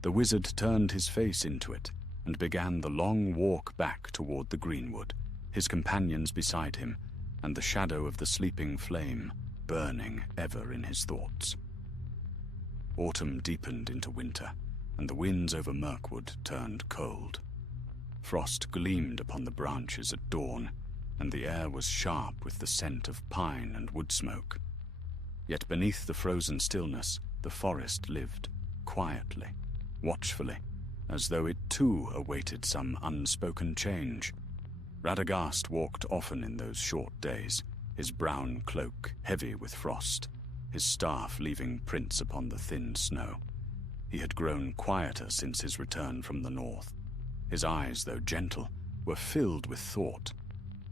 The wizard turned his face into it and began the long walk back toward the greenwood, his companions beside him, and the shadow of the sleeping flame burning ever in his thoughts. Autumn deepened into winter, and the winds over Mirkwood turned cold. Frost gleamed upon the branches at dawn, and the air was sharp with the scent of pine and wood smoke. Yet beneath the frozen stillness, the forest lived, quietly, watchfully, as though it too awaited some unspoken change. Radagast walked often in those short days, his brown cloak heavy with frost, his staff leaving prints upon the thin snow. He had grown quieter since his return from the north. His eyes, though gentle, were filled with thought,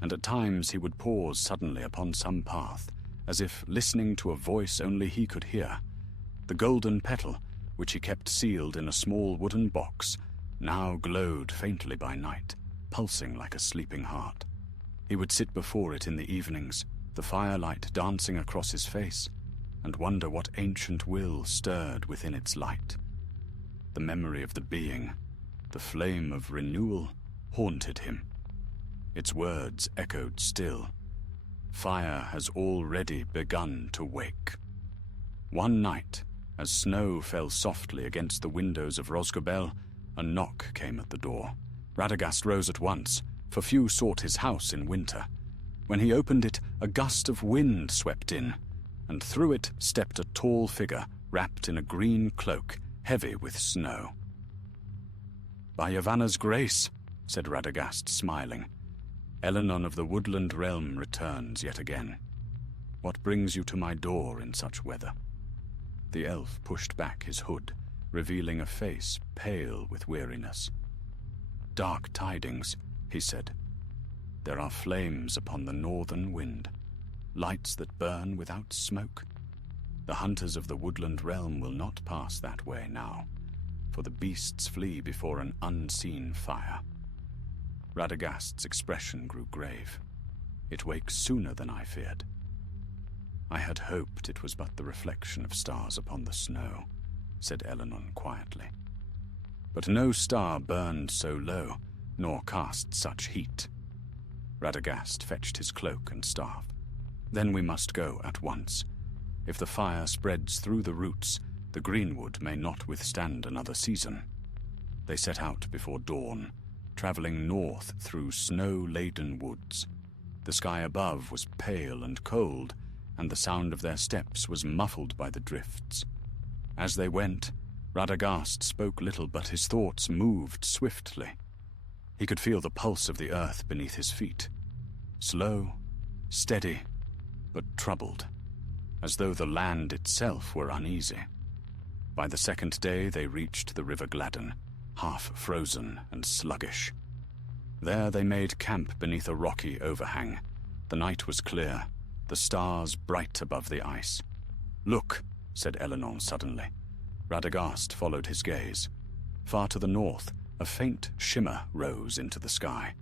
and at times he would pause suddenly upon some path, as if listening to a voice only he could hear. The golden petal, which he kept sealed in a small wooden box, now glowed faintly by night, pulsing like a sleeping heart. He would sit before it in the evenings, the firelight dancing across his face, and wonder what ancient will stirred within its light. The memory of the being, the flame of renewal, haunted him. Its words echoed still. Fire has already begun to wake. One night, as snow fell softly against the windows of Rosgobel, a knock came at the door. Radagast rose at once, for few sought his house in winter. When he opened it, a gust of wind swept in, and through it stepped a tall figure wrapped in a green cloak, heavy with snow. "By Yavanna's grace," said Radagast, smiling, "Elenon of the woodland realm returns yet again. What brings you to my door in such weather?" The elf pushed back his hood, revealing a face pale with weariness. "Dark tidings," he said. "There are flames upon the northern wind, lights that burn without smoke. The hunters of the woodland realm will not pass that way now, for the beasts flee before an unseen fire." Radagast's expression grew grave. "It wakes sooner than I feared." "I had hoped it was but the reflection of stars upon the snow," said Elenon quietly. "But no star burned so low, nor cast such heat." Radagast fetched his cloak and staff. "Then we must go at once. If the fire spreads through the roots, the greenwood may not withstand another season." They set out before dawn, traveling north through snow-laden woods. The sky above was pale and cold, and the sound of their steps was muffled by the drifts. As they went, Radagast spoke little, but his thoughts moved swiftly. He could feel the pulse of the earth beneath his feet. Slow, steady, but troubled, as though the land itself were uneasy. By the second day they reached the River Gladden, half frozen and sluggish. There they made camp beneath a rocky overhang. The night was clear, the stars bright above the ice. "Look," said Elenon suddenly. Radagast followed his gaze. Far to the north, a faint shimmer rose into the sky,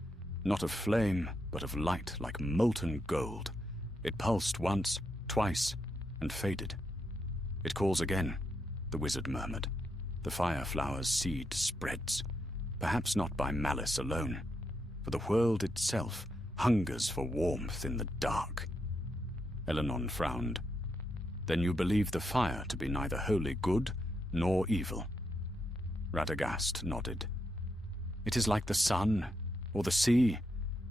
not of flame, but of light like molten gold. It pulsed once, twice, and faded. "It calls again," the wizard murmured. "The fireflower's seed spreads, perhaps not by malice alone, for the world itself hungers for warmth in the dark." Elenon frowned. "Then you believe the fire to be neither wholly good nor evil?" Radagast nodded. "It is like the sun, or the sea,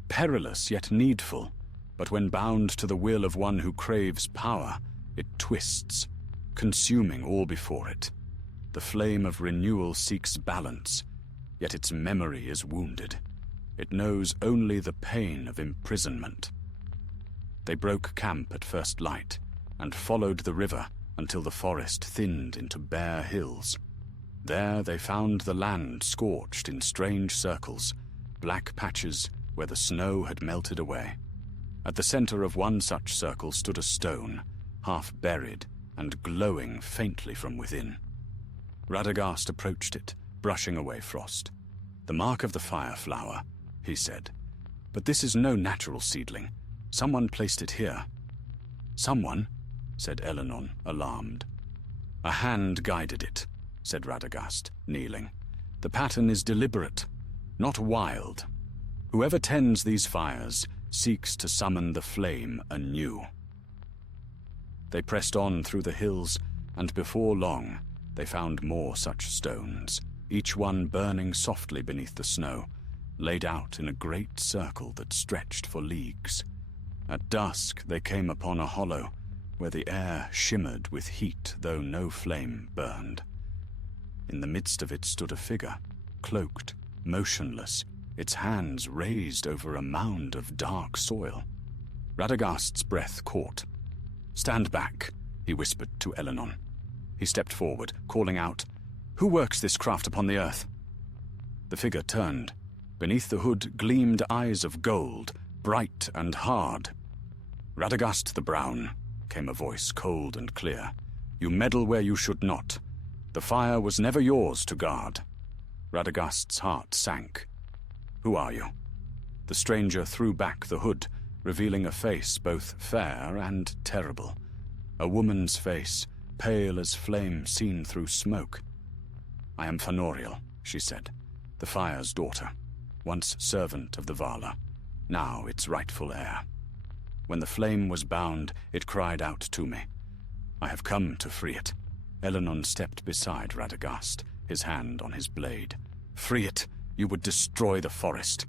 perilous yet needful, but when bound to the will of one who craves power, it twists, consuming all before it. The flame of renewal seeks balance, yet its memory is wounded. It knows only the pain of imprisonment." They broke camp at first light, and followed the river until the forest thinned into bare hills. There they found the land scorched in strange circles, black patches where the snow had melted away. At the center of one such circle stood a stone, half buried and glowing faintly from within. Radagast approached it, brushing away frost. "The mark of the fireflower," he said. "But this is no natural seedling. Someone placed it here." "Someone?" said Elenon, alarmed. "A hand guided it," said Radagast, kneeling. "The pattern is deliberate, not wild. Whoever tends these fires seeks to summon the flame anew." They pressed on through the hills, and before long they found more such stones, each one burning softly beneath the snow, laid out in a great circle that stretched for leagues. At dusk they came upon a hollow, where the air shimmered with heat though no flame burned. In the midst of it stood a figure, cloaked, motionless, its hands raised over a mound of dark soil. Radagast's breath caught. "Stand back," he whispered to Eleanor. He stepped forward, calling out, "Who works this craft upon the earth?" The figure turned. Beneath the hood gleamed eyes of gold, bright and hard. "Radagast the Brown," came a voice cold and clear. "You meddle where you should not. The fire was never yours to guard." Radagast's heart sank. "Who are you?" The stranger threw back the hood, revealing a face both fair and terrible. A woman's face, pale as flame seen through smoke. "I am Fëanoriel," she said, "the fire's daughter, once servant of the Vala, now its rightful heir. When the flame was bound, it cried out to me. I have come to free it." Eleanor stepped beside Radagast, his hand on his blade. "Free it! You would destroy the forest."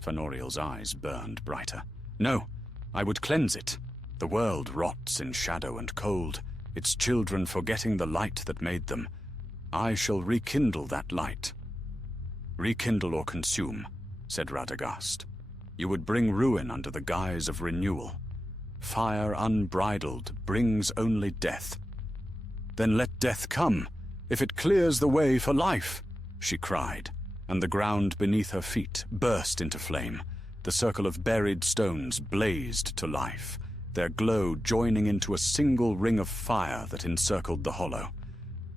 Fëanoriel's eyes burned brighter. "No, I would cleanse it. The world rots in shadow and cold, its children forgetting the light that made them. I shall rekindle that light." "Rekindle or consume," said Radagast. "You would bring ruin under the guise of renewal. Fire unbridled brings only death." "Then let death come, if it clears the way for life," she cried, and the ground beneath her feet burst into flame. The circle of buried stones blazed to life, their glow joining into a single ring of fire that encircled the hollow.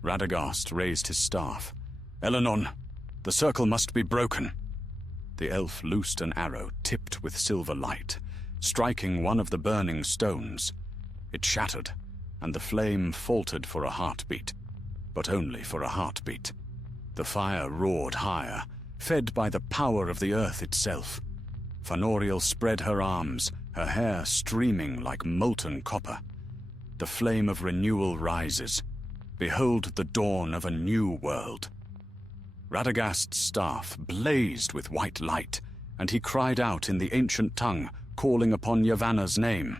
Radagast raised his staff. "Eleanor, the circle must be broken." The elf loosed an arrow tipped with silver light, striking one of the burning stones. It shattered, and the flame faltered for a heartbeat, but only for a heartbeat. The fire roared higher, fed by the power of the earth itself. Fëanoriel spread her arms, her hair streaming like molten copper. The flame of renewal rises. Behold the dawn of a new world. Radagast's staff blazed with white light, and he cried out in the ancient tongue, calling upon Yavanna's name.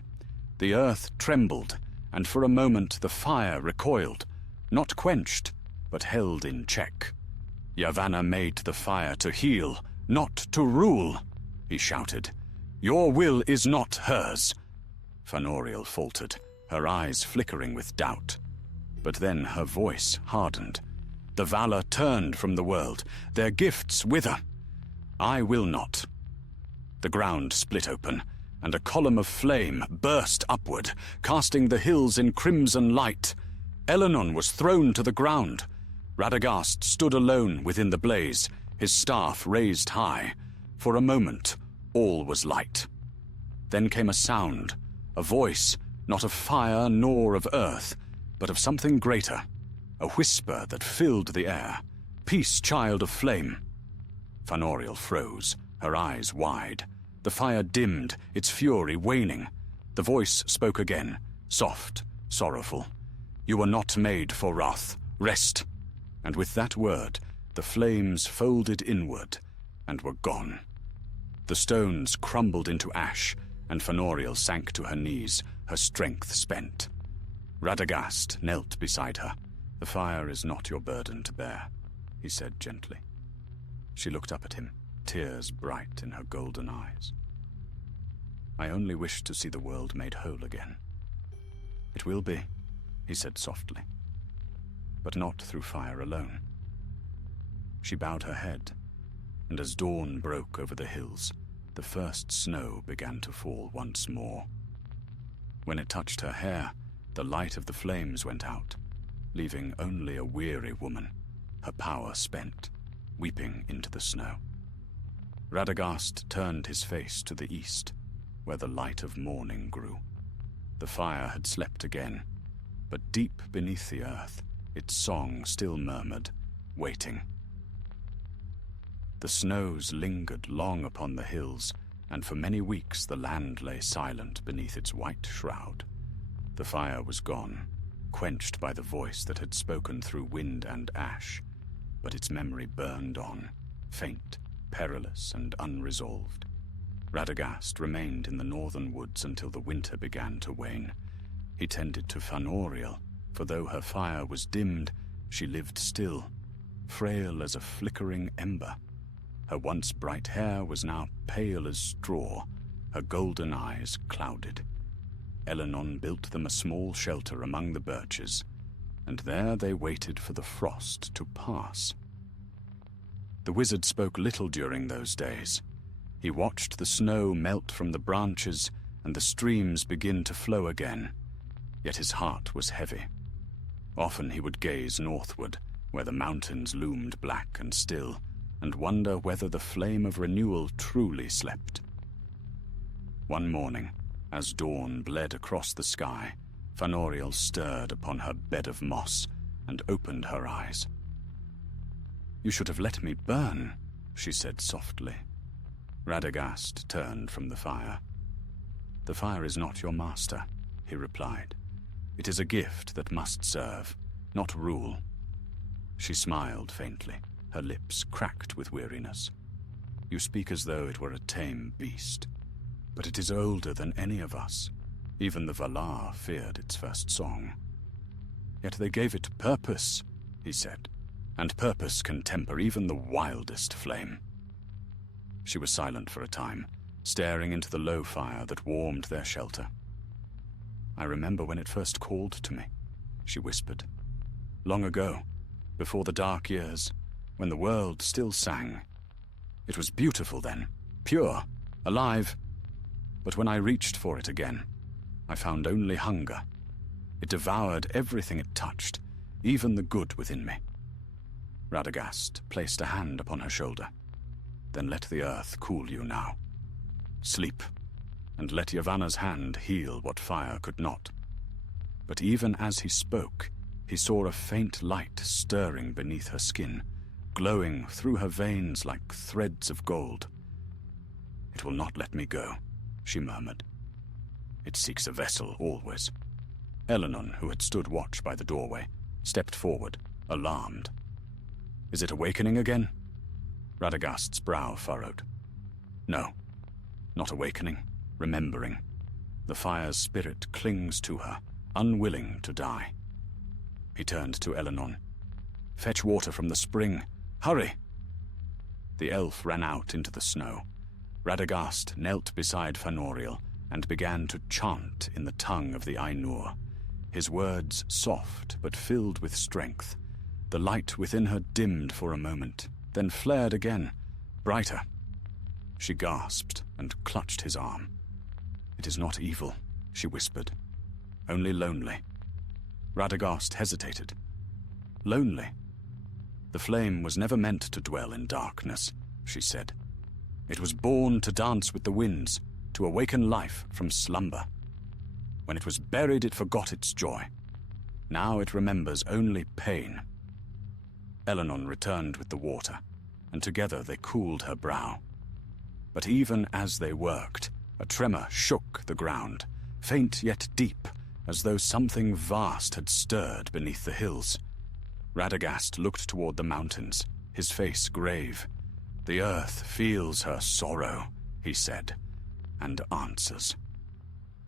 The earth trembled, and for a moment the fire recoiled, not quenched, but held in check. "Yavanna made the fire to heal, not to rule," he shouted. "Your will is not hers." Fëanoriel faltered, her eyes flickering with doubt. But then her voice hardened. "The Vala turned from the world, their gifts wither. I will not." The ground split open, and a column of flame burst upward, casting the hills in crimson light. Eleanor was thrown to the ground. Radagast stood alone within the blaze, his staff raised high. For a moment, all was light. Then came a sound, a voice, not of fire nor of earth, but of something greater, a whisper that filled the air. "Peace, child of flame." Fëanoriel froze, her eyes wide. The fire dimmed, its fury waning. The voice spoke again, soft, sorrowful. "You were not made for wrath. Rest." And with that word, the flames folded inward and were gone. The stones crumbled into ash, and Fëanoriel sank to her knees, her strength spent. Radagast knelt beside her. "The fire is not your burden to bear," he said gently. She looked up at him, tears bright in her golden eyes. "I only wish to see the world made whole again." "It will be," he said softly, "but not through fire alone." She bowed her head, and as dawn broke over the hills, the first snow began to fall once more. When it touched her hair, the light of the flames went out, leaving only a weary woman, her power spent, weeping into the snow. Radagast turned his face to the east, where the light of morning grew. The fire had slept again, but deep beneath the earth, its song still murmured, waiting. The snows lingered long upon the hills, and for many weeks the land lay silent beneath its white shroud. The fire was gone, quenched by the voice that had spoken through wind and ash, but its memory burned on, faint, perilous, and unresolved. Radagast remained in the northern woods until the winter began to wane. He tended to Fëanoriel, for though her fire was dimmed, she lived still, frail as a flickering ember. Her once bright hair was now pale as straw, her golden eyes clouded. Eleanor built them a small shelter among the birches, and there they waited for the frost to pass. The wizard spoke little during those days. He watched the snow melt from the branches and the streams begin to flow again, yet his heart was heavy. Often he would gaze northward, where the mountains loomed black and still, and wonder whether the flame of renewal truly slept. One morning, as dawn bled across the sky, Fëanoriel stirred upon her bed of moss and opened her eyes. "You should have let me burn," she said softly. Radagast turned from the fire. "The fire is not your master," he replied. "It is a gift that must serve, not rule." She smiled faintly, her lips cracked with weariness. "You speak as though it were a tame beast, but it is older than any of us. Even the Valar feared its first song. Yet they gave it purpose," he said, "and purpose can temper even the wildest flame." She was silent for a time, staring into the low fire that warmed their shelter. "I remember when it first called to me," she whispered. "Long ago, before the dark years, when the world still sang. It was beautiful then, pure, alive. But when I reached for it again, I found only hunger. It devoured everything it touched, even the good within me." Radagast placed a hand upon her shoulder. "Then let the earth cool you now. Sleep, and let Yavanna's hand heal what fire could not." But even as he spoke, he saw a faint light stirring beneath her skin, glowing through her veins like threads of gold. "It will not let me go," she murmured. "It seeks a vessel always." Eleanor, who had stood watch by the doorway, stepped forward, alarmed. "Is it awakening again?" Radagast's brow furrowed. "No, not awakening, remembering. The fire's spirit clings to her, unwilling to die." He turned to Eleanor. "Fetch water from the spring. Hurry!" The elf ran out into the snow. Radagast knelt beside Fëanoriel and began to chant in the tongue of the Ainur, his words soft but filled with strength. The light within her dimmed for a moment, then flared again, brighter. She gasped and clutched his arm. "It is not evil," she whispered. "Only lonely." Radagast hesitated. "Lonely? The flame was never meant to dwell in darkness," she said. "It was born to dance with the winds, to awaken life from slumber. When it was buried, it forgot its joy. Now it remembers only pain." Eleanor returned with the water, and together they cooled her brow. But even as they worked, a tremor shook the ground, faint yet deep, as though something vast had stirred beneath the hills. Radagast looked toward the mountains, his face grave. "The earth feels her sorrow," he said, "and answers."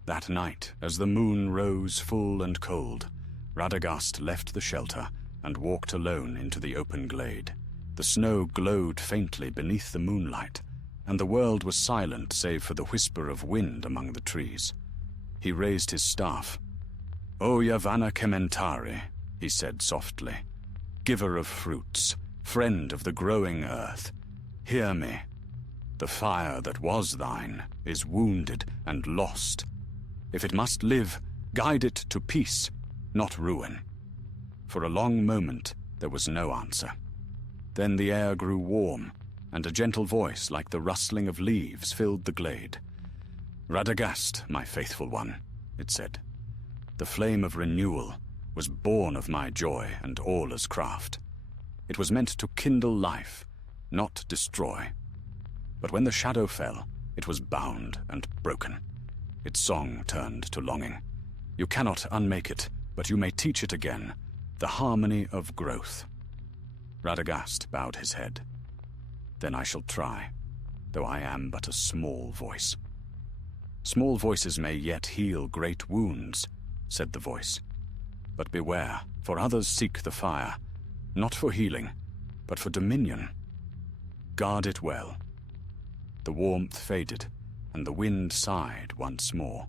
That night, as the moon rose full and cold, Radagast left the shelter and walked alone into the open glade. The snow glowed faintly beneath the moonlight, and the world was silent save for the whisper of wind among the trees. He raised his staff. "O Yavanna Kementari," he said softly, "giver of fruits, friend of the growing earth, hear me. The fire that was thine is wounded and lost. If it must live, guide it to peace, not ruin." For a long moment there was no answer. Then the air grew warm, and a gentle voice like the rustling of leaves filled the glade. "Radagast, my faithful one," it said. "The flame of renewal was born of my joy and Orla's craft. It was meant to kindle life, not destroy. But when the shadow fell, it was bound and broken. Its song turned to longing. You cannot unmake it, but you may teach it again, the harmony of growth." Radagast bowed his head. "Then I shall try, though I am but a small voice." "Small voices may yet heal great wounds," said the voice. "But beware, for others seek the fire, not for healing, but for dominion. Guard it well." The warmth faded, and the wind sighed once more.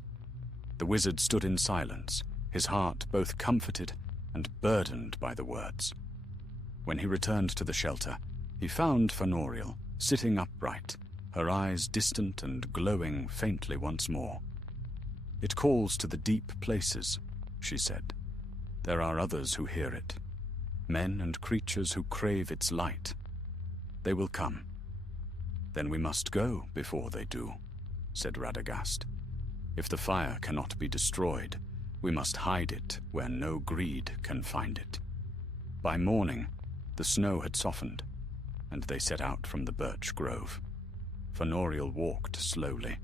The wizard stood in silence, his heart both comforted and burdened by the words. When he returned to the shelter, he found Fenoriel sitting upright, her eyes distant and glowing faintly once more. "It calls to the deep places," she said. "There are others who hear it, men and creatures who crave its light. They will come." "Then we must go before they do," said Radagast. "If the fire cannot be destroyed, we must hide it where no greed can find it." By morning, the snow had softened, and they set out from the birch grove. Fenoriel walked slowly,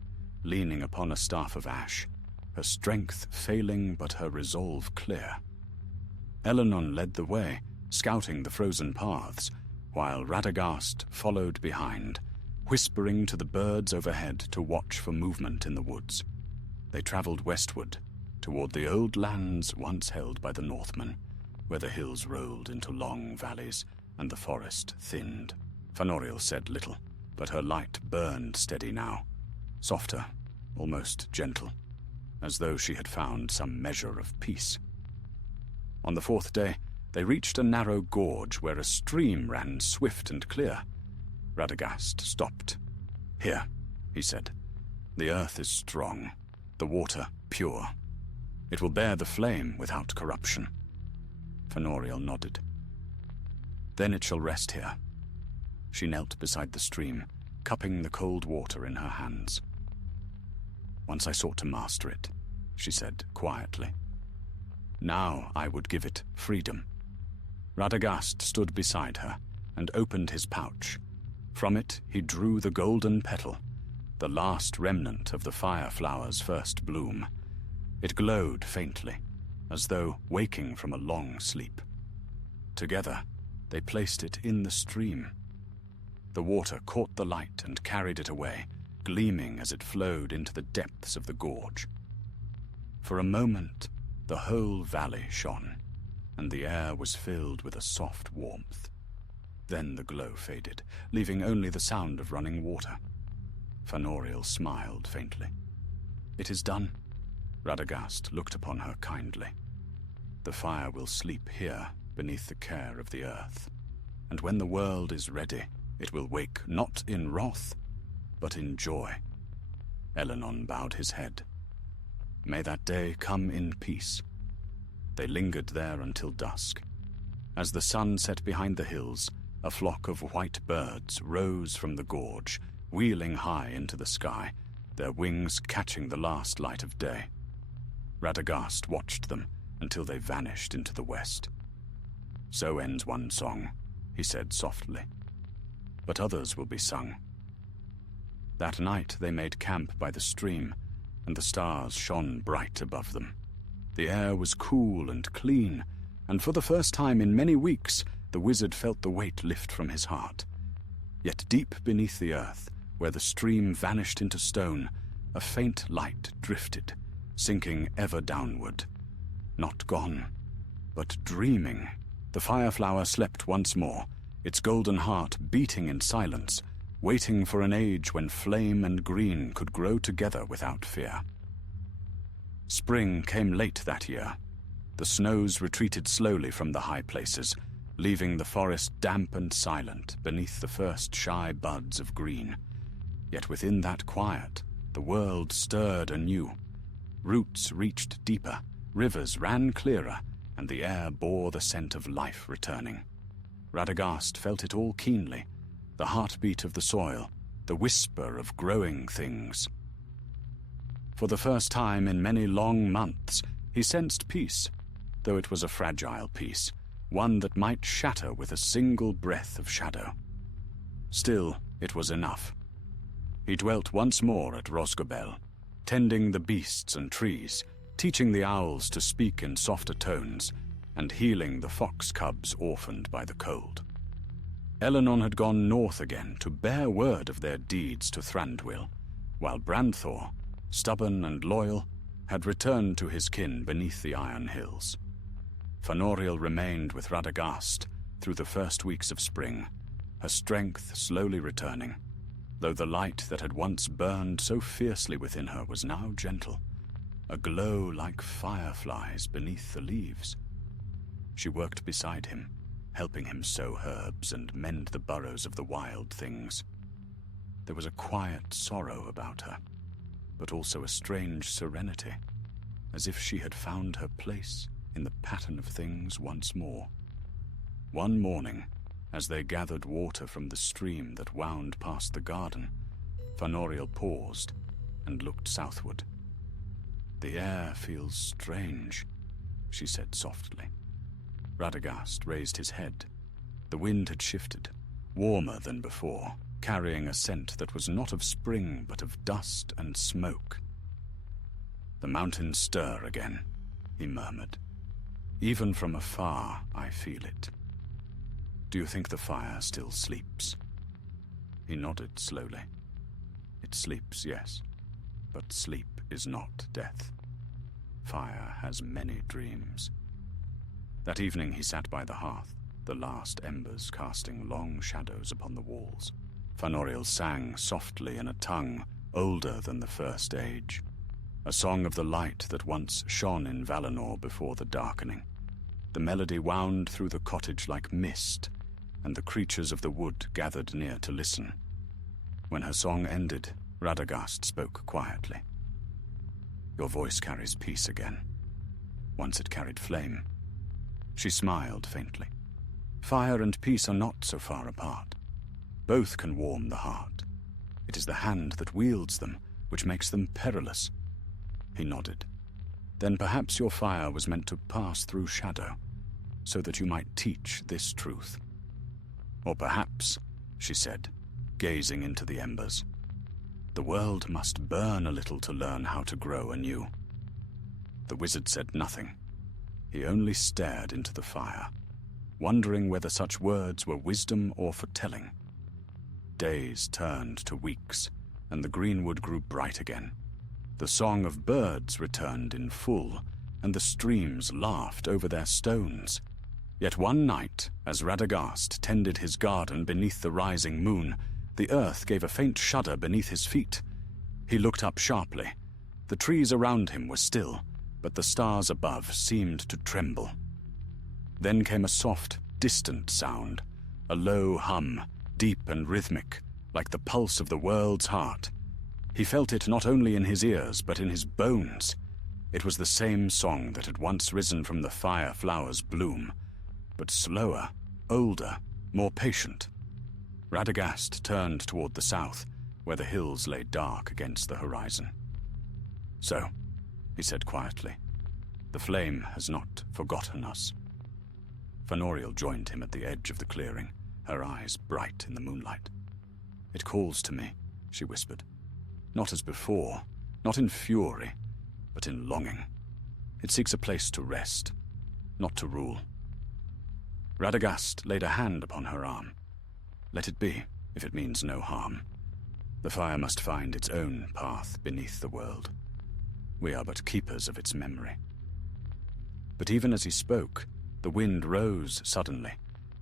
leaning upon a staff of ash, her strength failing but her resolve clear. Eleanor led the way, scouting the frozen paths, while Radagast followed behind, whispering to the birds overhead to watch for movement in the woods. They traveled westward, toward the old lands once held by the Northmen, where the hills rolled into long valleys and the forest thinned. Fenoriel said little, but her light burned steady now, softer, almost gentle, as though she had found some measure of peace. On the fourth day, they reached a narrow gorge where a stream ran swift and clear. Radagast stopped. "Here," he said. "The earth is strong, the water pure. It will bear the flame without corruption." Fenoriel nodded. "Then it shall rest here." She knelt beside the stream, cupping the cold water in her hands. "Once I sought to master it," she said quietly. "Now I would give it freedom." Radagast stood beside her and opened his pouch. From it he drew the golden petal, the last remnant of the fireflower's first bloom. It glowed faintly, as though waking from a long sleep. Together, they placed it in the stream. The water caught the light and carried it away, gleaming as it flowed into the depths of the gorge. For a moment, the whole valley shone, and the air was filled with a soft warmth. Then the glow faded, leaving only the sound of running water. Fenoriel smiled faintly. "It is done." Radagast looked upon her kindly. "The fire will sleep here beneath the care of the earth, and when the world is ready, it will wake not in wrath, but in joy." Eleanor bowed his head. "May that day come in peace." They lingered there until dusk. As the sun set behind the hills, a flock of white birds rose from the gorge, wheeling high into the sky, their wings catching the last light of day. Radagast watched them until they vanished into the west. "So ends one song," he said softly. "But others will be sung." That night they made camp by the stream, and the stars shone bright above them. The air was cool and clean, and for the first time in many weeks, the wizard felt the weight lift from his heart. Yet deep beneath the earth, where the stream vanished into stone, a faint light drifted, sinking ever downward. Not gone, but dreaming. The fireflower slept once more, its golden heart beating in silence, waiting for an age when flame and green could grow together without fear. Spring came late that year. The snows retreated slowly from the high places, leaving the forest damp and silent beneath the first shy buds of green. Yet within that quiet, the world stirred anew. Roots reached deeper, rivers ran clearer, and the air bore the scent of life returning. Radagast felt it all keenly, the heartbeat of the soil, the whisper of growing things. For the first time in many long months, he sensed peace, though it was a fragile peace, one that might shatter with a single breath of shadow. Still, it was enough. He dwelt once more at Rosgobel, tending the beasts and trees, teaching the owls to speak in softer tones, and healing the fox cubs orphaned by the cold. Eleanor had gone north again to bear word of their deeds to Thranduil, while Branthor, stubborn and loyal, had returned to his kin beneath the Iron Hills. Fenoriel remained with Radagast through the first weeks of spring, her strength slowly returning, though the light that had once burned so fiercely within her was now gentle, aglow like fireflies beneath the leaves. She worked beside him, helping him sow herbs and mend the burrows of the wild things. There was a quiet sorrow about her, but also a strange serenity, as if she had found her place in the pattern of things once more. One morning, as they gathered water from the stream that wound past the garden, Fëanoriel paused and looked southward. "The air feels strange," she said softly. Radagast raised his head. The wind had shifted, warmer than before, carrying a scent that was not of spring but of dust and smoke. "The mountains stir again," he murmured. "Even from afar I feel it. Do you think the fire still sleeps?" He nodded slowly. "It sleeps, yes, but sleep is not death. Fire has many dreams." That evening he sat by the hearth, the last embers casting long shadows upon the walls. Fëanoriel sang softly in a tongue older than the first age, a song of the light that once shone in Valinor before the darkening. The melody wound through the cottage like mist, and the creatures of the wood gathered near to listen. When her song ended, Radagast spoke quietly. "Your voice carries peace again. Once it carried flame." She smiled faintly. "Fire and peace are not so far apart. Both can warm the heart. It is the hand that wields them which makes them perilous." He nodded. "Then perhaps your fire was meant to pass through shadow, so that you might teach this truth. Or perhaps," she said, gazing into the embers, "the world must burn a little to learn how to grow anew." The wizard said nothing. He only stared into the fire, wondering whether such words were wisdom or foretelling. Days turned to weeks, and the greenwood grew bright again. The song of birds returned in full, and the streams laughed over their stones. Yet one night, as Radagast tended his garden beneath the rising moon, the earth gave a faint shudder beneath his feet. He looked up sharply. The trees around him were still, but the stars above seemed to tremble. Then came a soft, distant sound, a low hum, deep and rhythmic, like the pulse of the world's heart. He felt it not only in his ears, but in his bones. It was the same song that had once risen from the fire flower's bloom, but slower, older, more patient. Radagast turned toward the south, where the hills lay dark against the horizon. "So," he said quietly, "the flame has not forgotten us." Fëanoriel joined him at the edge of the clearing, her eyes bright in the moonlight. "It calls to me," she whispered. "Not as before, not in fury, but in longing. It seeks a place to rest, not to rule." Radagast laid a hand upon her arm. "Let it be, if it means no harm. The fire must find its own path beneath the world. We are but keepers of its memory." But even as he spoke, the wind rose suddenly,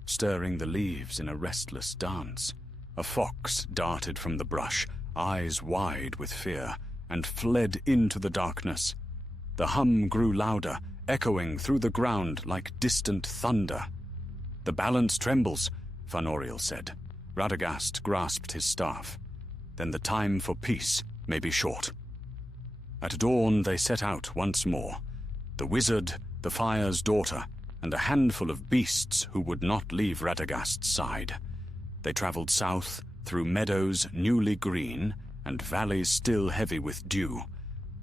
stirring the leaves in a restless dance. A fox darted from the brush, eyes wide with fear, and fled into the darkness. The hum grew louder, echoing through the ground like distant thunder. "The balance trembles," Fëanoriel said. Radagast grasped his staff. "Then the time for peace may be short." At dawn they set out once more, the wizard, the fire's daughter, and a handful of beasts who would not leave Radagast's side. They traveled south, through meadows newly green and valleys still heavy with dew,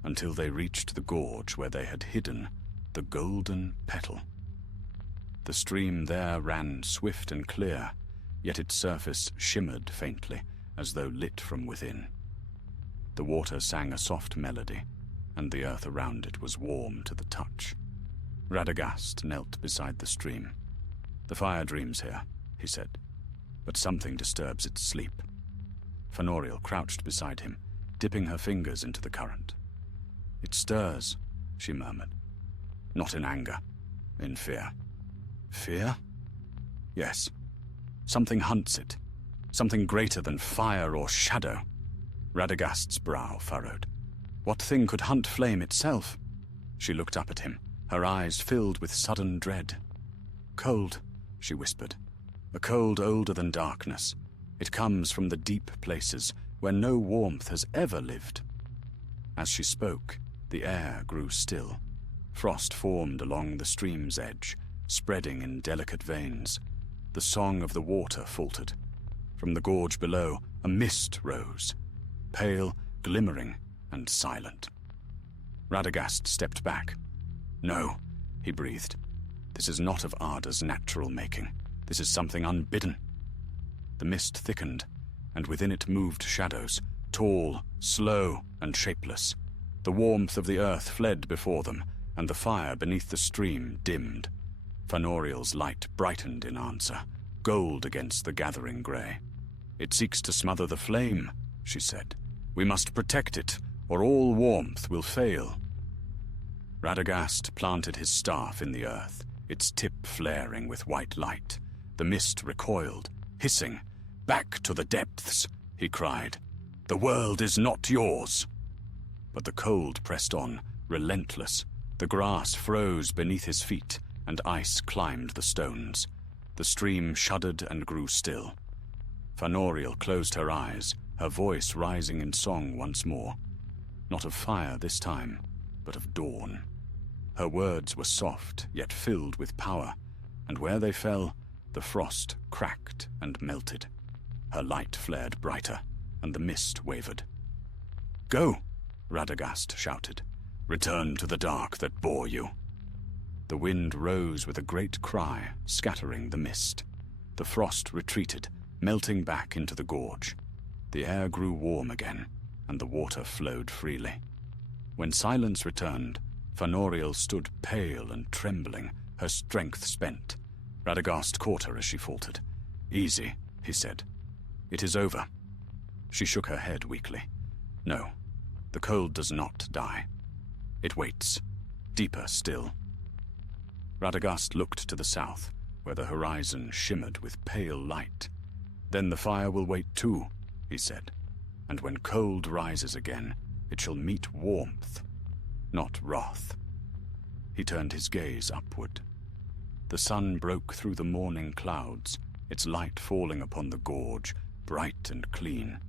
until they reached the gorge where they had hidden the golden petal. The stream there ran swift and clear, yet its surface shimmered faintly, as though lit from within. The water sang a soft melody, and the earth around it was warm to the touch. Radagast knelt beside the stream. "The fire dreams here," he said, "but something disturbs its sleep." Fëanoriel crouched beside him, dipping her fingers into the current. "It stirs," she murmured. "Not in anger, in fear." "Fear?" "Yes. Something hunts it. Something greater than fire or shadow." Radagast's brow furrowed. What thing could hunt flame itself? She looked up at him, her eyes filled with sudden dread. Cold, she whispered. A cold older than darkness. It comes from the deep places where no warmth has ever lived. As she spoke, the air grew still. Frost formed along the stream's edge, spreading in delicate veins. The song of the water faltered. From the gorge below, a mist rose, pale, glimmering, and silent. Radagast stepped back. "No," he breathed. "This is not of Arda's natural making. This is something unbidden." The mist thickened, and within it moved shadows, tall, slow, and shapeless. The warmth of the earth fled before them, and the fire beneath the stream dimmed. Fanoriel's light brightened in answer, gold against the gathering grey. "It seeks to smother the flame," she said. "We must protect it, or all warmth will fail." Radagast planted his staff in the earth, its tip flaring with white light. The mist recoiled, hissing. "Back to the depths," he cried. "The world is not yours." But the cold pressed on, relentless. The grass froze beneath his feet, and ice climbed the stones. The stream shuddered and grew still. Fanoriel closed her eyes, her voice rising in song once more. Not of fire this time, but of dawn. Her words were soft, yet filled with power, and where they fell, the frost cracked and melted. Her light flared brighter, and the mist wavered. "Go!" Radagast shouted. "Return to the dark that bore you." The wind rose with a great cry, scattering the mist. The frost retreated, melting back into the gorge. The air grew warm again, and the water flowed freely. When silence returned, Fanoriel stood pale and trembling, her strength spent. Radagast caught her as she faltered. "Easy," he said. "It is over." She shook her head weakly. "No, the cold does not die. It waits, deeper still." Radagast looked to the south, where the horizon shimmered with pale light. "Then the fire will wait too," he said, "and when cold rises again, it shall meet warmth, not wrath." He turned his gaze upward. The sun broke through the morning clouds, its light falling upon the gorge, bright and clean.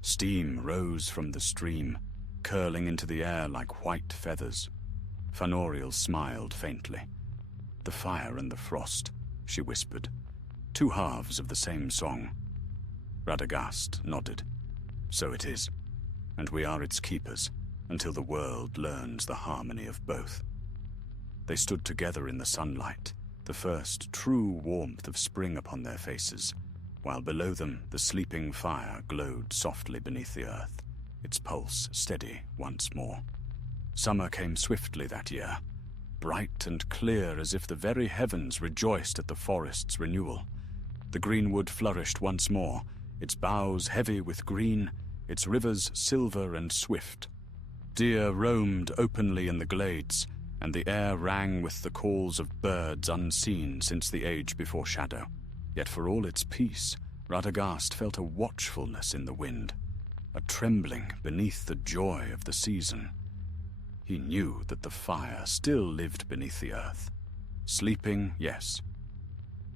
Steam rose from the stream, curling into the air like white feathers. Fanoriel smiled faintly. "The fire and the frost," she whispered. "Two halves of the same song." Radagast nodded. "So it is, and we are its keepers, until the world learns the harmony of both." They stood together in the sunlight, the first true warmth of spring upon their faces, while below them the sleeping fire glowed softly beneath the earth, its pulse steady once more. Summer came swiftly that year, bright and clear as if the very heavens rejoiced at the forest's renewal. The greenwood flourished once more, its boughs heavy with green, its rivers silver and swift. Deer roamed openly in the glades, and the air rang with the calls of birds unseen since the age before shadow. Yet for all its peace, Radagast felt a watchfulness in the wind, a trembling beneath the joy of the season. He knew that the fire still lived beneath the earth. Sleeping, yes,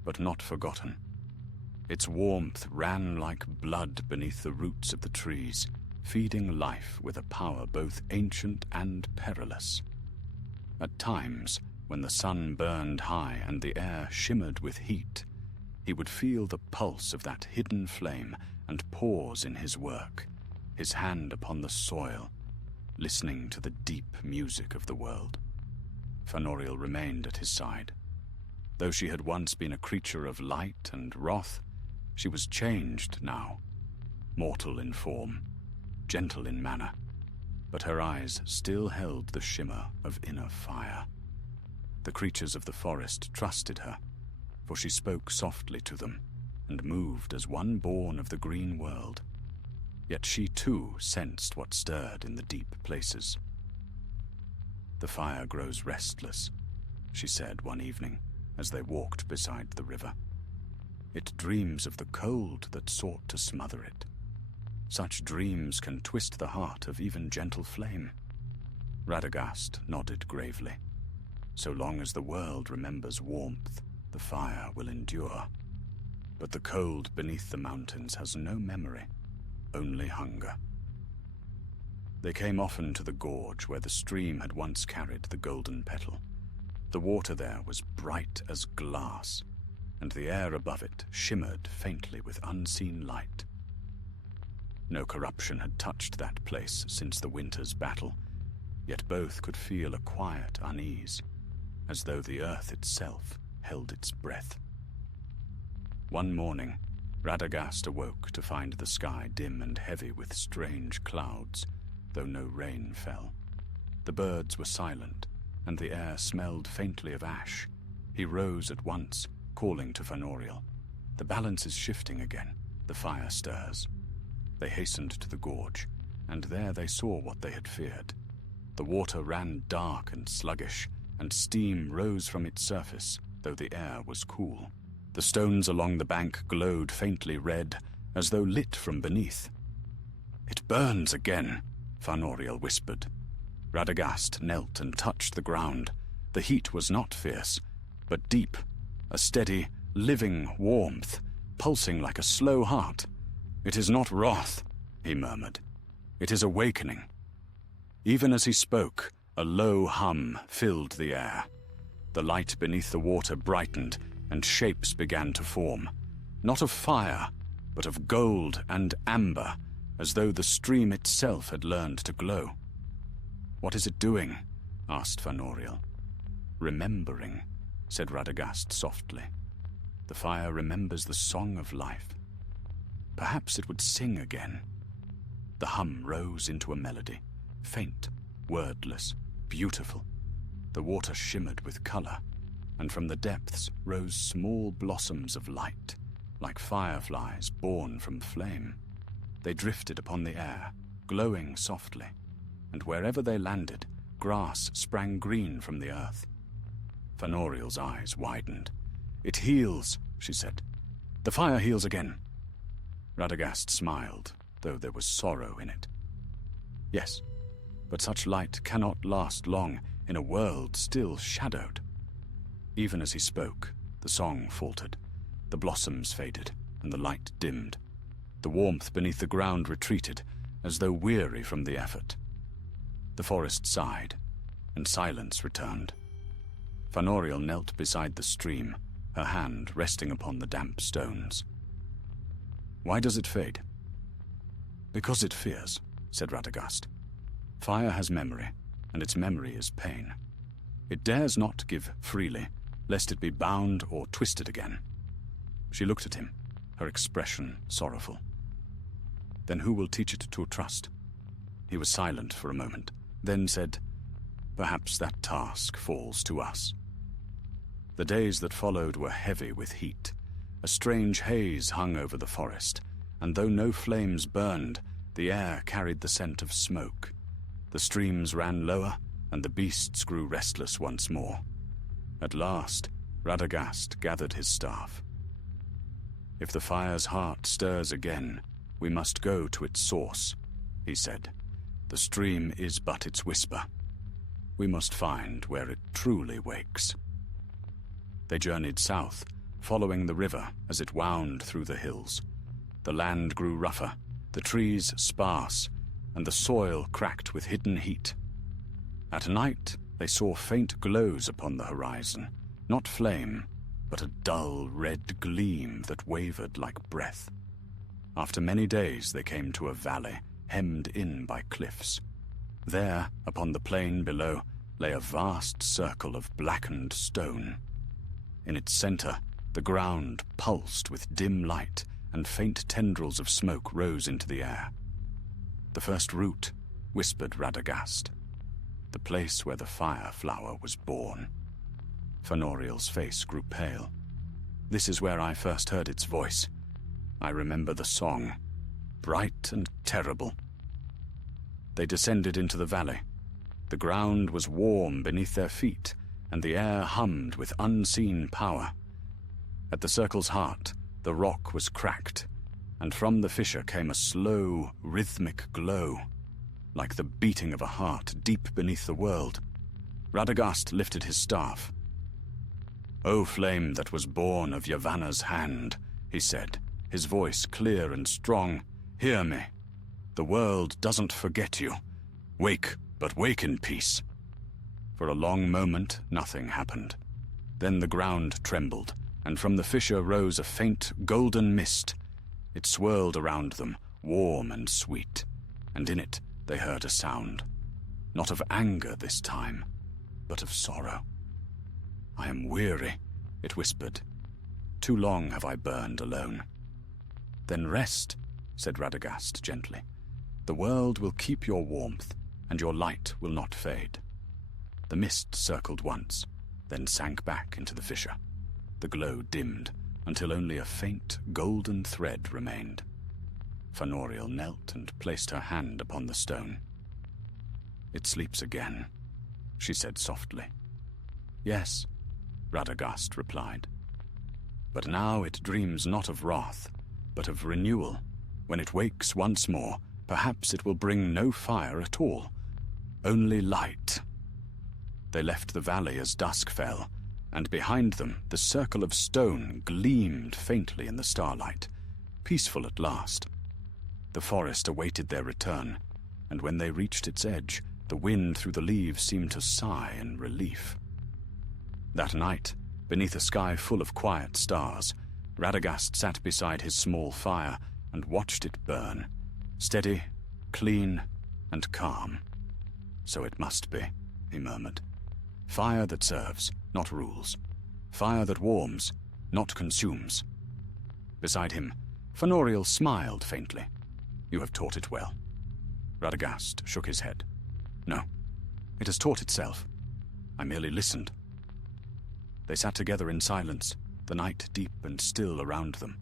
but not forgotten. Its warmth ran like blood beneath the roots of the trees, feeding life with a power both ancient and perilous. At times, when the sun burned high and the air shimmered with heat, he would feel the pulse of that hidden flame and pause in his work, his hand upon the soil, listening to the deep music of the world. Fanoriel remained at his side. Though she had once been a creature of light and wrath, she was changed now, mortal in form, gentle in manner, but her eyes still held the shimmer of inner fire. The creatures of the forest trusted her, for she spoke softly to them and moved as one born of the green world. Yet she too sensed what stirred in the deep places. "The fire grows restless," she said one evening as they walked beside the river. "It dreams of the cold that sought to smother it." Such dreams can twist the heart of even gentle flame. Radagast nodded gravely. So long as the world remembers warmth, the fire will endure. But the cold beneath the mountains has no memory, only hunger. They came often to the gorge where the stream had once carried the golden petal. The water there was bright as glass, and the air above it shimmered faintly with unseen light. No corruption had touched that place since the winter's battle, yet both could feel a quiet unease, as though the earth itself held its breath. One morning, Radagast awoke to find the sky dim and heavy with strange clouds, though no rain fell. The birds were silent, and the air smelled faintly of ash. He rose at once, calling to Fëanoriel. The balance is shifting again. The fire stirs. They hastened to the gorge, and there they saw what they had feared. The water ran dark and sluggish, and steam rose from its surface, though the air was cool. The stones along the bank glowed faintly red, as though lit from beneath. "It burns again," Fëanoriel whispered. Radagast knelt and touched the ground. The heat was not fierce, but deep, a steady, living warmth, pulsing like a slow heart. "It is not wrath," he murmured. "It is awakening." Even as he spoke, a low hum filled the air. The light beneath the water brightened, and shapes began to form, not of fire, but of gold and amber, as though the stream itself had learned to glow. "What is it doing?" asked Fëanoriel. "Remembering," said Radagast softly. "The fire remembers the song of life. Perhaps it would sing again." The hum rose into a melody, faint, wordless, beautiful. The water shimmered with color, and from the depths rose small blossoms of light, like fireflies born from flame. They drifted upon the air, glowing softly, and wherever they landed, grass sprang green from the earth. Fëanoriel's eyes widened. "It heals," she said. "The fire heals again." Radagast smiled, though there was sorrow in it. "Yes, but such light cannot last long in a world still shadowed." Even as he spoke, the song faltered. The blossoms faded, and the light dimmed. The warmth beneath the ground retreated, as though weary from the effort. The forest sighed, and silence returned. Fëanoriel knelt beside the stream, her hand resting upon the damp stones. "Why does it fade?" "Because it fears," said Radagast. "Fire has memory, and its memory is pain. It dares not give freely, lest it be bound or twisted again." She looked at him, her expression sorrowful. "Then who will teach it to trust?" He was silent for a moment, then said, "Perhaps that task falls to us." The days that followed were heavy with heat. A strange haze hung over the forest, and though no flames burned, the air carried the scent of smoke. The streams ran lower, and the beasts grew restless once more. At last, Radagast gathered his staff. "If the fire's heart stirs again, we must go to its source," he said. "The stream is but its whisper. We must find where it truly wakes." They journeyed south, following the river as it wound through the hills. The land grew rougher, the trees sparse, and the soil cracked with hidden heat. At night, they saw faint glows upon the horizon, not flame, but a dull red gleam that wavered like breath. After many days, they came to a valley hemmed in by cliffs. There, upon the plain below, lay a vast circle of blackened stone. In its center, the ground pulsed with dim light, and faint tendrils of smoke rose into the air. "The first root," whispered Radagast. "The place where the fire flower was born." Fëanoriel's face grew pale. "This is where I first heard its voice. I remember the song, bright and terrible." They descended into the valley. The ground was warm beneath their feet, and the air hummed with unseen power. At the circle's heart, the rock was cracked, and from the fissure came a slow, rhythmic glow, like the beating of a heart deep beneath the world. Radagast lifted his staff. "O flame that was born of Yavanna's hand," he said, his voice clear and strong, "hear me. The world doesn't forget you. Wake, but wake in peace." For a long moment, nothing happened. Then the ground trembled, and from the fissure rose a faint golden mist. It swirled around them, warm and sweet, and in it they heard a sound, not of anger this time, but of sorrow. "I am weary," it whispered. "Too long have I burned alone." "Then rest," said Radagast gently. "The world will keep your warmth, and your light will not fade." The mist circled once, then sank back into the fissure. The glow dimmed until only a faint golden thread remained. Fëanoriel knelt and placed her hand upon the stone. "It sleeps again," she said softly. "Yes," Radagast replied. "But now it dreams not of wrath, but of renewal. When it wakes once more, perhaps it will bring no fire at all, only light." They left the valley as dusk fell, and behind them the circle of stone gleamed faintly in the starlight, peaceful at last. The forest awaited their return, and when they reached its edge, the wind through the leaves seemed to sigh in relief. That night, beneath a sky full of quiet stars, Radagast sat beside his small fire and watched it burn, steady, clean, and calm. "So it must be," he murmured. "Fire that serves, not rules. Fire that warms, not consumes." Beside him, Fëanoriel smiled faintly. "You have taught it well." Radagast shook his head. "No, it has taught itself. I merely listened." They sat together in silence, the night deep and still around them,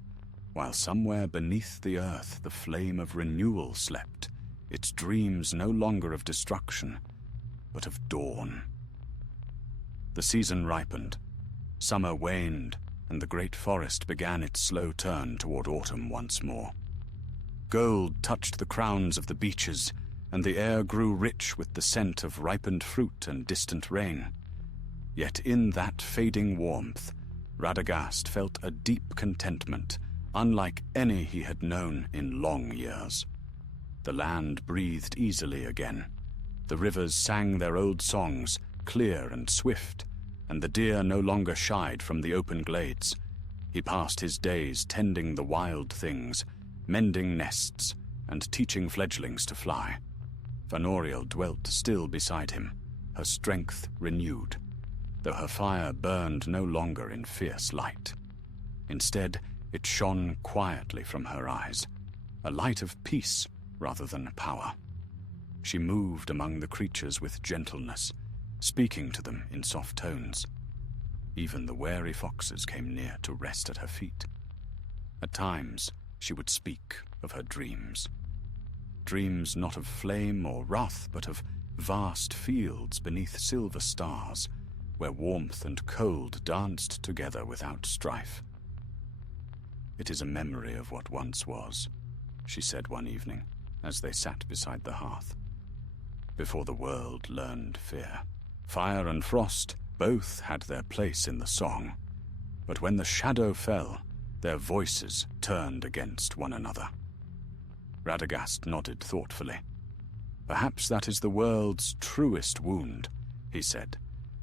while somewhere beneath the earth the flame of renewal slept, its dreams no longer of destruction, but of dawn. The season ripened. Summer waned, and the great forest began its slow turn toward autumn once more. Gold touched the crowns of the beeches, and the air grew rich with the scent of ripened fruit and distant rain. Yet in that fading warmth, Radagast felt a deep contentment, unlike any he had known in long years. The land breathed easily again. The rivers sang their old songs, clear and swift, and the deer no longer shied from the open glades. He passed his days tending the wild things, mending nests, and teaching fledglings to fly. Fëanoriel dwelt still beside him, her strength renewed, though her fire burned no longer in fierce light. Instead, it shone quietly from her eyes, a light of peace rather than power. She moved among the creatures with gentleness, speaking to them in soft tones. Even the wary foxes came near to rest at her feet. At times, she would speak of her dreams. Dreams not of flame or wrath, but of vast fields beneath silver stars, where warmth and cold danced together without strife. "It is a memory of what once was," she said one evening, as they sat beside the hearth. "Before the world learned fear. Fire and frost both had their place in the song, but when the shadow fell, their voices turned against one another." Radagast nodded thoughtfully. "Perhaps that is the world's truest wound," he said,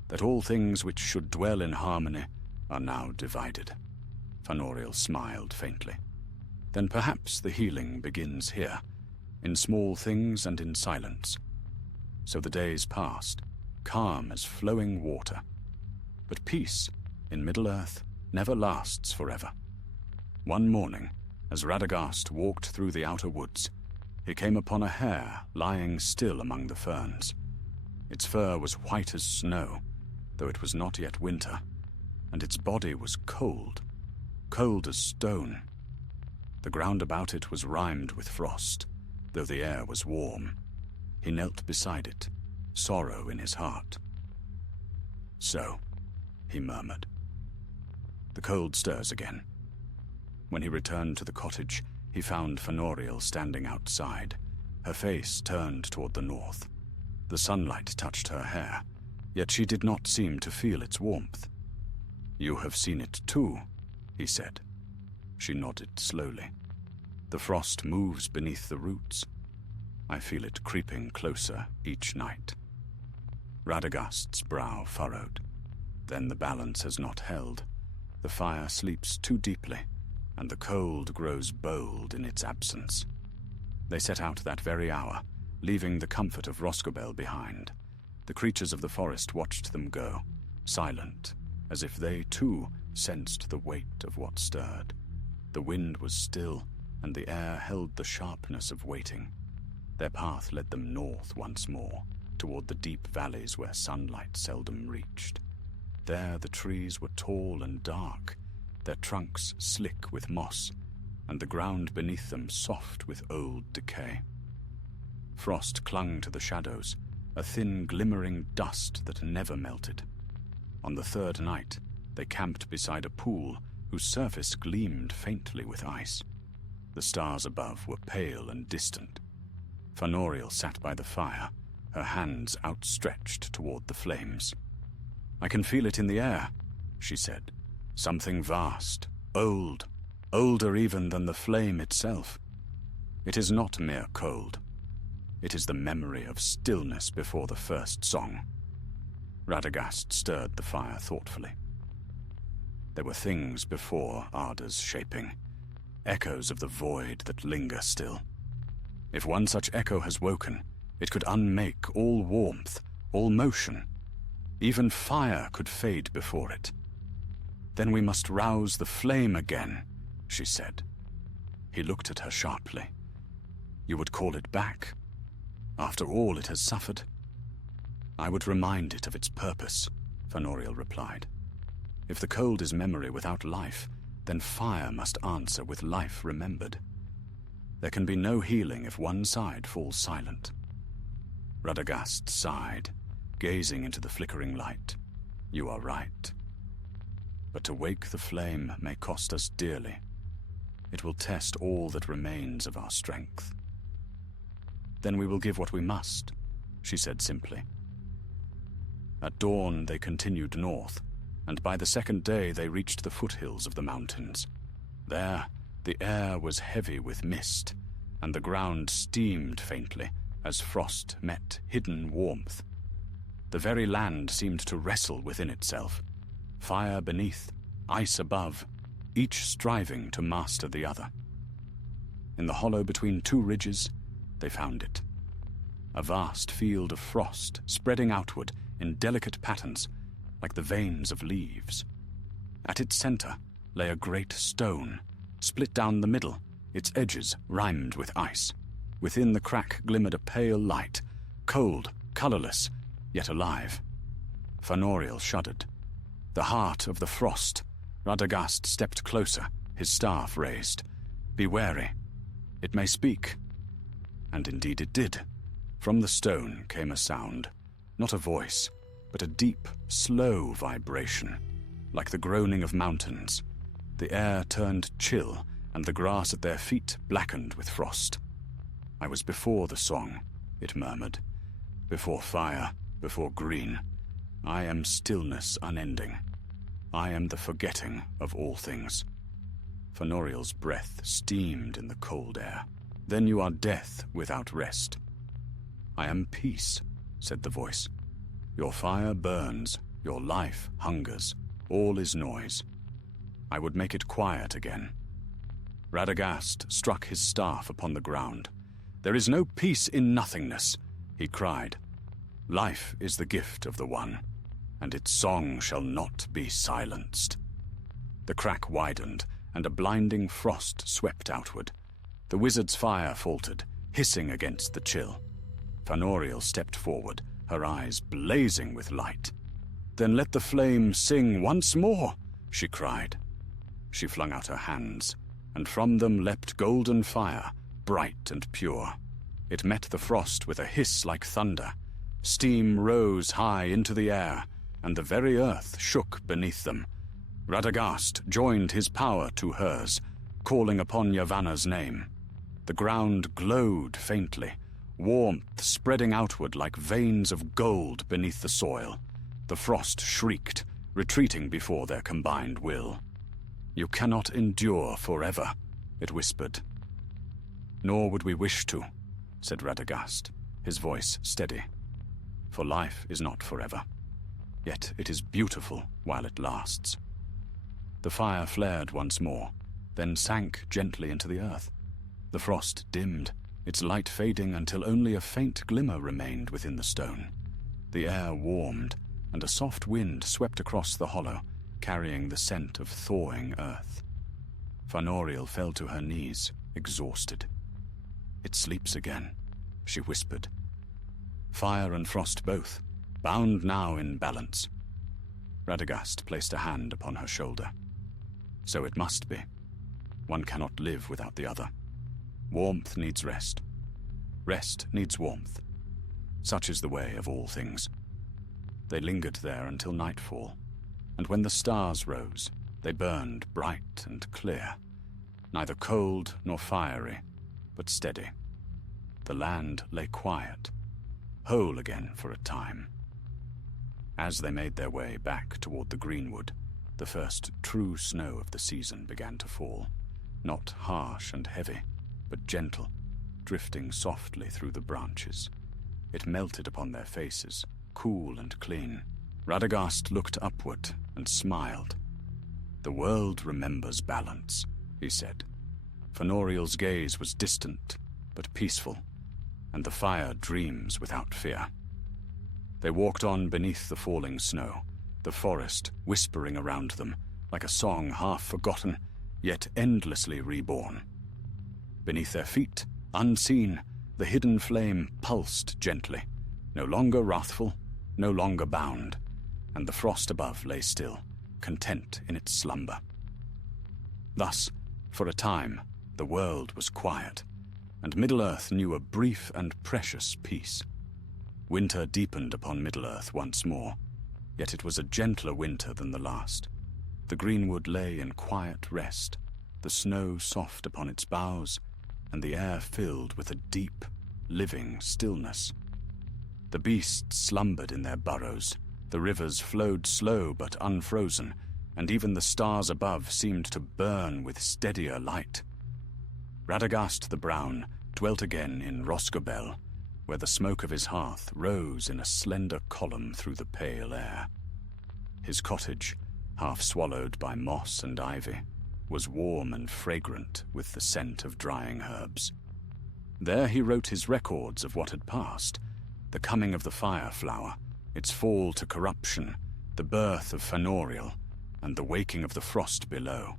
"that all things which should dwell in harmony are now divided." Fëanoriel smiled faintly. "Then perhaps the healing begins here, in small things and in silence." So the days passed, calm as flowing water. But peace in Middle-earth never lasts forever. One morning, as Radagast walked through the outer woods, he came upon a hare lying still among the ferns. Its fur was white as snow, though it was not yet winter, and its body was cold, cold as stone. The ground about it was rimed with frost, though the air was warm. He knelt beside it, sorrow in his heart. "So," he murmured. "The cold stirs again." When he returned to the cottage, he found Fenoriel standing outside, her face turned toward the north. The sunlight touched her hair, yet she did not seem to feel its warmth. "You have seen it too," he said. She nodded slowly. "The frost moves beneath the roots. I feel it creeping closer each night." Radagast's brow furrowed. "Then the balance has not held. The fire sleeps too deeply, and the cold grows bold in its absence." They set out that very hour, leaving the comfort of Roscobel behind. The creatures of the forest watched them go, silent, as if they too sensed the weight of what stirred. The wind was still, and the air held the sharpness of waiting. Their path led them north once more, toward the deep valleys where sunlight seldom reached. There the trees were tall and dark, their trunks slick with moss, and the ground beneath them soft with old decay. Frost clung to the shadows, a thin glimmering dust that never melted. On the third night, they camped beside a pool whose surface gleamed faintly with ice. The stars above were pale and distant. Fenoriel sat by the fire, her hands outstretched toward the flames. "I can feel it in the air," she said. "Something vast, old, older even than the flame itself. It is not mere cold. It is the memory of stillness before the first song." Radagast stirred the fire thoughtfully. There were things before Arda's shaping, echoes of the void that linger still. If one such echo has woken, it could unmake all warmth, all motion. Even fire could fade before it. "Then we must rouse the flame again," she said. He looked at her sharply. "You would call it back? After all it has suffered?" "I would remind it of its purpose," Fenoriel replied. "If the cold is memory without life, then fire must answer with life remembered. There can be no healing if one side falls silent." Radagast sighed, gazing into the flickering light. "You are right. But to wake the flame may cost us dearly. It will test all that remains of our strength." "Then we will give what we must," she said simply. At dawn they continued north, and by the second day they reached the foothills of the mountains. There, the air was heavy with mist, and the ground steamed faintly as frost met hidden warmth. The very land seemed to wrestle within itself, fire beneath, ice above, each striving to master the other. In the hollow between two ridges, they found it. A vast field of frost spreading outward in delicate patterns, like the veins of leaves. At its center lay a great stone, split down the middle, its edges rimed with ice. Within the crack glimmered a pale light, cold, colorless, yet alive. Fenoriel shuddered. The heart of the frost. Radagast stepped closer, his staff raised. "Be wary. It may speak." And indeed it did. From the stone came a sound, not a voice, but a deep, slow vibration, like the groaning of mountains. The air turned chill, and the grass at their feet blackened with frost. "I was before the song," it murmured. "Before fire, before green. I am stillness unending. I am the forgetting of all things." Fenoriel's breath steamed in the cold air. "Then you are death without rest." "I am peace," said the voice. "Your fire burns, your life hungers, all is noise. I would make it quiet again." Radagast struck his staff upon the ground. "There is no peace in nothingness," he cried. "Life is the gift of the One, and its song shall not be silenced." The crack widened, and a blinding frost swept outward. The wizard's fire faltered, hissing against the chill. Fenoriel stepped forward, her eyes blazing with light. "Then let the flame sing once more," she cried. She flung out her hands, and from them leapt golden fire, bright and pure. It met the frost with a hiss like thunder. Steam rose high into the air, and the very earth shook beneath them. Radagast joined his power to hers. calling upon Yavanna's name. The ground glowed faintly, warmth spreading outward like veins of gold beneath the soil. The frost shrieked, retreating before their combined will. "You cannot endure forever," it whispered. "Nor would we wish to," said Radagast, his voice steady. "For life is not forever. Yet it is beautiful while it lasts." The fire flared once more, then sank gently into the earth. The frost dimmed, its light fading until only a faint glimmer remained within the stone. The air warmed, and a soft wind swept across the hollow, carrying the scent of thawing earth. Fëanoriel fell to her knees, exhausted. "It sleeps again," she whispered. Fire and frost both, bound now in balance. Radagast placed a hand upon her shoulder. "So it must be. One cannot live without the other. Warmth needs rest. Rest needs warmth. Such is the way of all things." They lingered there until nightfall, and when the stars rose, they burned bright and clear, neither cold nor fiery, but steady. The land lay quiet, whole again for a time. As they made their way back toward the greenwood, the first true snow of the season began to fall, not harsh and heavy, but gentle, drifting softly through the branches. It melted upon their faces, cool and clean. Radagast looked upward and smiled. "The world remembers balance," he said. Fëanoriel's gaze was distant, but peaceful, and the fire dreams without fear. They walked on beneath the falling snow, the forest whispering around them, like a song half forgotten, yet endlessly reborn. Beneath their feet, unseen, the hidden flame pulsed gently, no longer wrathful, no longer bound, and the frost above lay still, content in its slumber. Thus, for a time, the world was quiet, and Middle-earth knew a brief and precious peace. Winter deepened upon Middle-earth once more, yet it was a gentler winter than the last. The greenwood lay in quiet rest, the snow soft upon its boughs, and the air filled with a deep, living stillness. The beasts slumbered in their burrows, the rivers flowed slow but unfrozen, and even the stars above seemed to burn with steadier light. Radagast the Brown dwelt again in Rosgobel, where the smoke of his hearth rose in a slender column through the pale air. His cottage, half swallowed by moss and ivy, was warm and fragrant with the scent of drying herbs. There he wrote his records of what had passed, the coming of the Fireflower, its fall to corruption, the birth of Fëanoriel, and the waking of the frost below.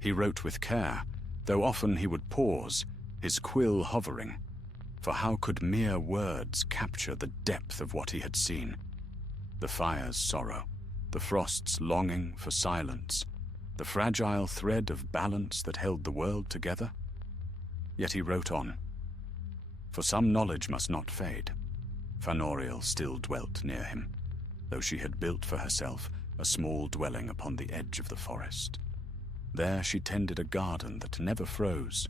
He wrote with care, though often he would pause, his quill hovering, for how could mere words capture the depth of what he had seen? The fire's sorrow, the frost's longing for silence, the fragile thread of balance that held the world together? Yet he wrote on. For some knowledge must not fade. Fëanoriel still dwelt near him, though she had built for herself a small dwelling upon the edge of the forest. There she tended a garden that never froze,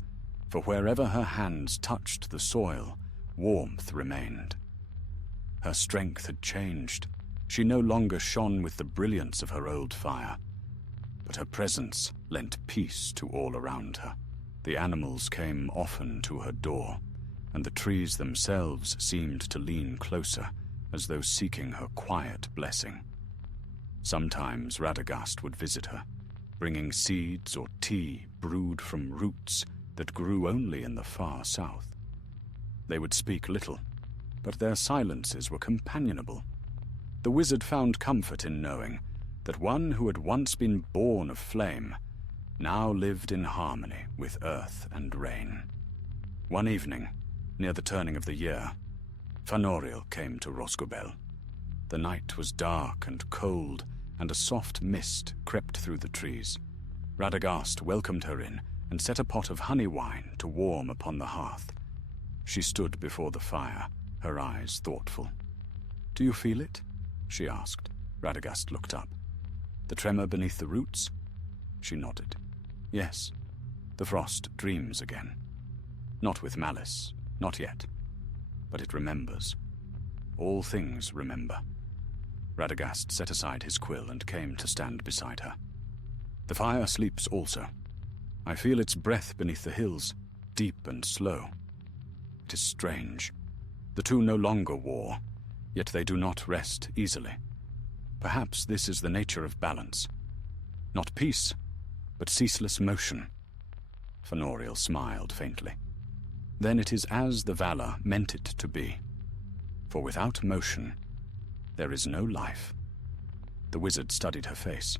for wherever her hands touched the soil, warmth remained. Her strength had changed. She no longer shone with the brilliance of her old fire, but her presence lent peace to all around her. The animals came often to her door, and the trees themselves seemed to lean closer, as though seeking her quiet blessing. Sometimes Radagast would visit her, bringing seeds or tea brewed from roots that grew only in the far south. They would speak little, but their silences were companionable. The wizard found comfort in knowing that one who had once been born of flame now lived in harmony with earth and rain. One evening, near the turning of the year, Fëanoriel came to Rosgobel. The night was dark and cold, and a soft mist crept through the trees. Radagast welcomed her in and set a pot of honey wine to warm upon the hearth. She stood before the fire, her eyes thoughtful. "Do you feel it?" she asked. Radagast looked up. "The tremor beneath the roots?" She nodded. "Yes, the frost dreams again. Not with malice, not yet. But it remembers. All things remember. Radagast set aside his quill and came to stand beside her. The fire sleeps also. I feel its breath beneath the hills, deep and slow. It is strange. The two no longer war, yet they do not rest easily. Perhaps this is the nature of balance. Not peace, but ceaseless motion. Fenoriel smiled faintly. Then it is as the valor meant it to be. For without motion, there is no life. The wizard studied her face.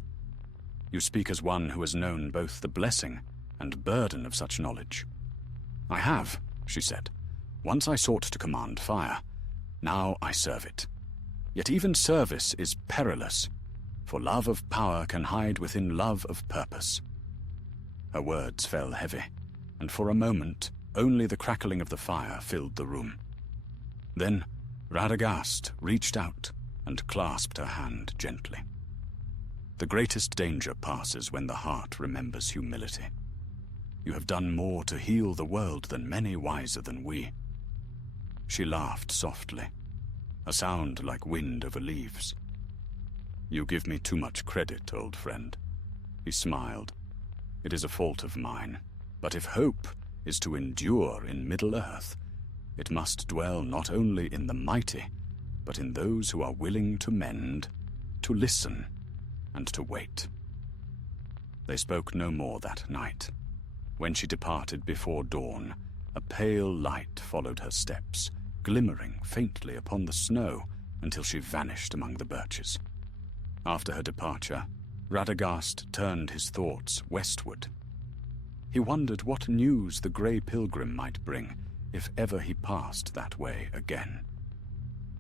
You speak as one who has known both the blessing and burden of such knowledge. I have, she said. Once I sought to command fire. Now I serve it. Yet even service is perilous, for love of power can hide within love of purpose. Her words fell heavy, and for a moment only the crackling of the fire filled the room. Then Radagast reached out and clasped her hand gently. The greatest danger passes when the heart remembers humility. You have done more to heal the world than many wiser than we. She laughed softly, a sound like wind over leaves. You give me too much credit, old friend. He smiled. It is a fault of mine, but if hope is to endure in Middle-earth, it must dwell not only in the mighty, but in those who are willing to mend, to listen, and to wait. They spoke no more that night. When she departed before dawn, a pale light followed her steps, glimmering faintly upon the snow until she vanished among the birches. After her departure, Radagast turned his thoughts westward. He wondered what news the grey pilgrim might bring if ever he passed that way again.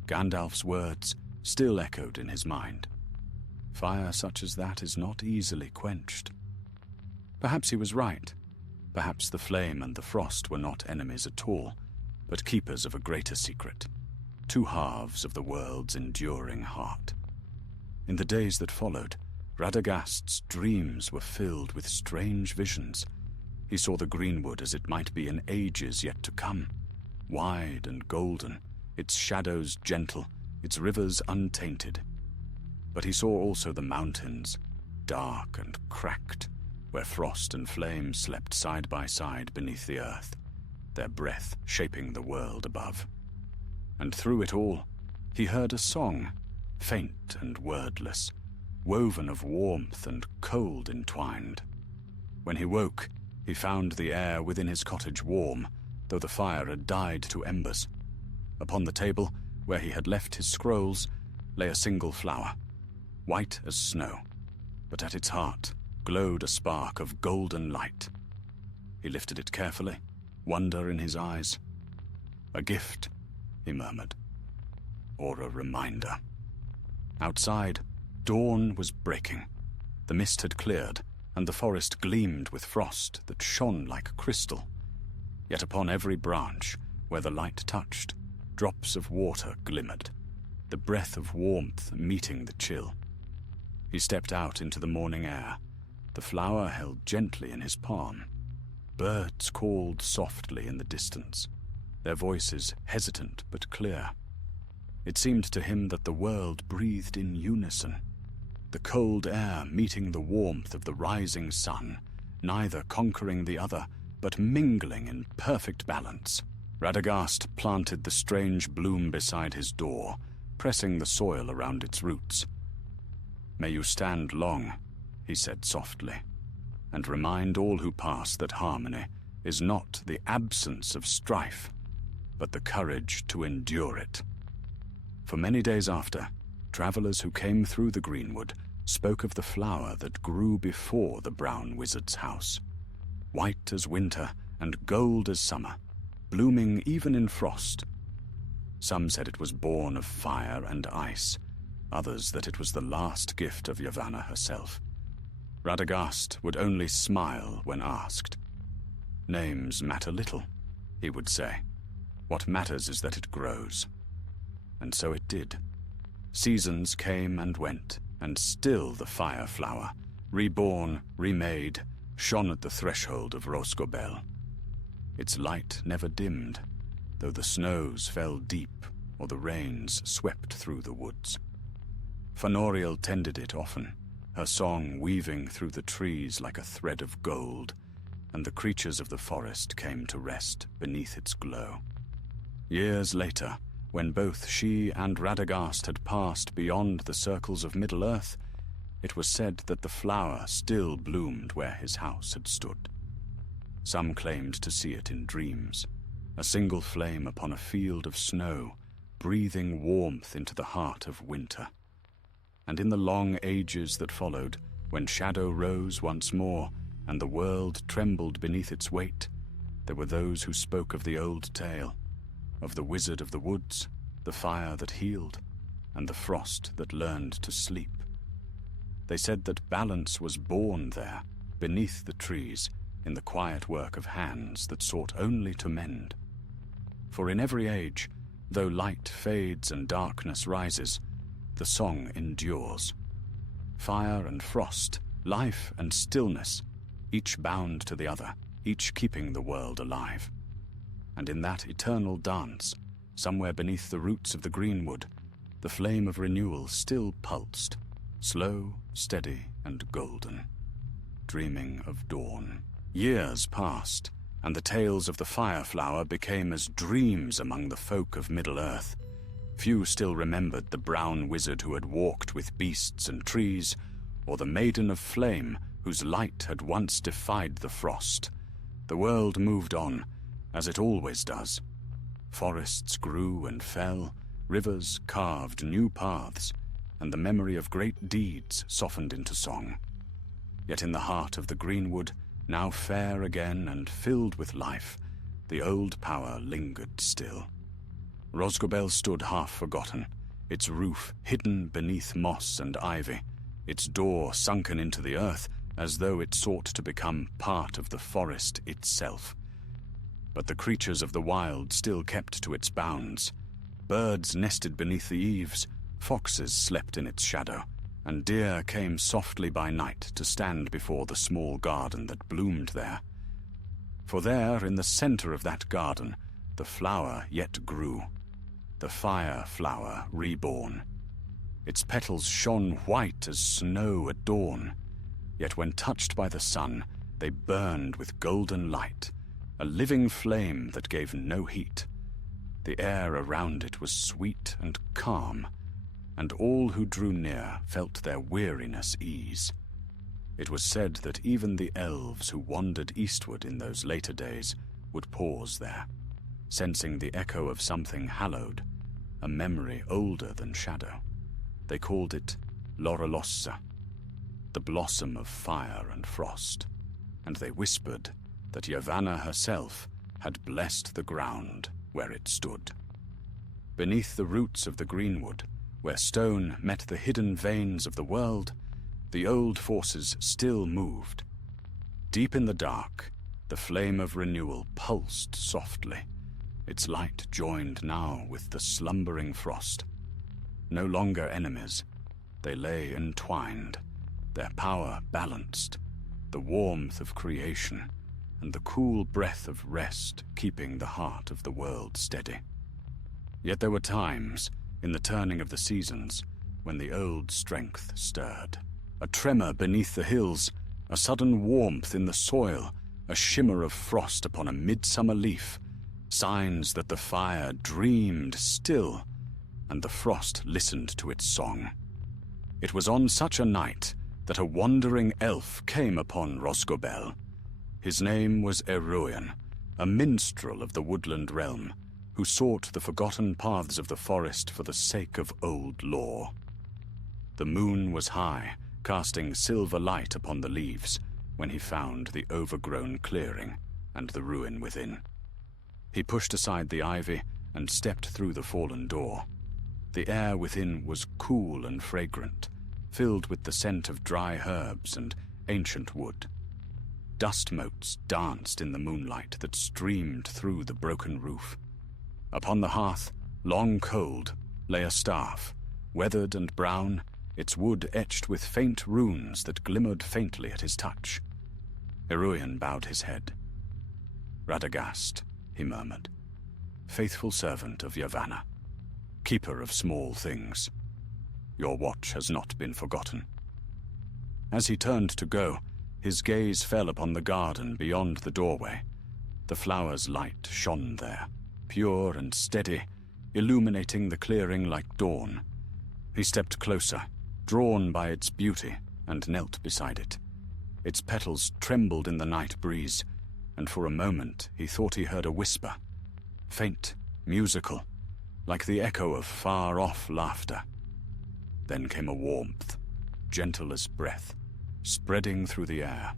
Gandalf's words still echoed in his mind. Fire such as that is not easily quenched. Perhaps he was right. Perhaps the flame and the frost were not enemies at all, but keepers of a greater secret, two halves of the world's enduring heart. In the days that followed, Radagast's dreams were filled with strange visions. He saw the greenwood as it might be in ages yet to come, wide and golden, its shadows gentle, its rivers untainted. But he saw also the mountains, dark and cracked, where frost and flame slept side by side beneath the earth, their breath shaping the world above. And through it all, he heard a song, faint and wordless, woven of warmth and cold entwined. When he woke, he found the air within his cottage warm, though the fire had died to embers. Upon the table, where he had left his scrolls, lay a single flower, white as snow, but at its heart glowed a spark of golden light. He lifted it carefully, wonder in his eyes. A gift, he murmured, or a reminder. Outside, dawn was breaking. The mist had cleared, and the forest gleamed with frost that shone like crystal. Yet upon every branch, where the light touched, drops of water glimmered, the breath of warmth meeting the chill. He stepped out into the morning air, the flower held gently in his palm. Birds called softly in the distance, their voices hesitant but clear. It seemed to him that the world breathed in unison, the cold air meeting the warmth of the rising sun, neither conquering the other, but mingling in perfect balance. Radagast planted the strange bloom beside his door, pressing the soil around its roots. "May you stand long," he said softly, "and remind all who pass that harmony is not the absence of strife, but the courage to endure it." For many days after, travelers who came through the greenwood spoke of the flower that grew before the brown wizard's house, white as winter and gold as summer, blooming even in frost. Some said it was born of fire and ice, others that it was the last gift of Yavanna herself. Radagast would only smile when asked. "Names matter little," he would say. "What matters is that it grows." And so it did. Seasons came and went, and still the fire flower, reborn, remade, shone at the threshold of Rosgobel. Its light never dimmed, though the snows fell deep or the rains swept through the woods. Fanoriel tended it often, her song weaving through the trees like a thread of gold, and the creatures of the forest came to rest beneath its glow. Years later, when both she and Radagast had passed beyond the circles of Middle-earth, it was said that the flower still bloomed where his house had stood. Some claimed to see it in dreams, a single flame upon a field of snow, breathing warmth into the heart of winter. And in the long ages that followed, when shadow rose once more and the world trembled beneath its weight, there were those who spoke of the old tale, of the wizard of the woods, the fire that healed, and the frost that learned to sleep. They said that balance was born there, beneath the trees, in the quiet work of hands that sought only to mend. For in every age, though light fades and darkness rises, the song endures. Fire and frost, life and stillness, each bound to the other, each keeping the world alive. And in that eternal dance, somewhere beneath the roots of the greenwood, the flame of renewal still pulsed, slow, steady, and golden, dreaming of dawn. Years passed, and the tales of the fireflower became as dreams among the folk of Middle-earth. Few still remembered the brown wizard who had walked with beasts and trees, or the maiden of flame whose light had once defied the frost. The world moved on, as it always does. Forests grew and fell, rivers carved new paths, and the memory of great deeds softened into song. Yet in the heart of the greenwood, now fair again and filled with life, the old power lingered still. Rosgobel stood half forgotten, its roof hidden beneath moss and ivy, its door sunken into the earth as though it sought to become part of the forest itself. But the creatures of the wild still kept to its bounds. Birds nested beneath the eaves, foxes slept in its shadow, and deer came softly by night to stand before the small garden that bloomed there. For there, in the center of that garden, the flower yet grew, the fire flower reborn. Its petals shone white as snow at dawn, yet when touched by the sun, they burned with golden light, a living flame that gave no heat. The air around it was sweet and calm, and all who drew near felt their weariness ease. It was said that even the elves who wandered eastward in those later days would pause there, sensing the echo of something hallowed, a memory older than shadow. They called it Lorolossa, the blossom of fire and frost, and they whispered that Yavanna herself had blessed the ground where it stood. Beneath the roots of the greenwood, where stone met the hidden veins of the world, the old forces still moved. Deep in the dark, the flame of renewal pulsed softly, its light joined now with the slumbering frost. No longer enemies, they lay entwined, their power balanced, the warmth of creation and the cool breath of rest keeping the heart of the world steady. Yet there were times, in the turning of the seasons, when the old strength stirred. A tremor beneath the hills, a sudden warmth in the soil, a shimmer of frost upon a midsummer leaf, signs that the fire dreamed still, and the frost listened to its song. It was on such a night that a wandering elf came upon Rosgobel. His name was Eruin, a minstrel of the woodland realm, who sought the forgotten paths of the forest for the sake of old lore. The moon was high, casting silver light upon the leaves, when he found the overgrown clearing and the ruin within. He pushed aside the ivy and stepped through the fallen door. The air within was cool and fragrant, filled with the scent of dry herbs and ancient wood. Dust motes danced in the moonlight that streamed through the broken roof. Upon the hearth, long cold, lay a staff, weathered and brown, its wood etched with faint runes that glimmered faintly at his touch. Iruian bowed his head. "Radagast," he murmured, "faithful servant of Yavanna, keeper of small things, your watch has not been forgotten." As he turned to go, his gaze fell upon the garden beyond the doorway. The flowers' light shone there, pure and steady, illuminating the clearing like dawn. He stepped closer, drawn by its beauty, and knelt beside it. Its petals trembled in the night breeze, and for a moment he thought he heard a whisper, faint, musical, like the echo of far-off laughter. Then came a warmth, gentle as breath, spreading through the air.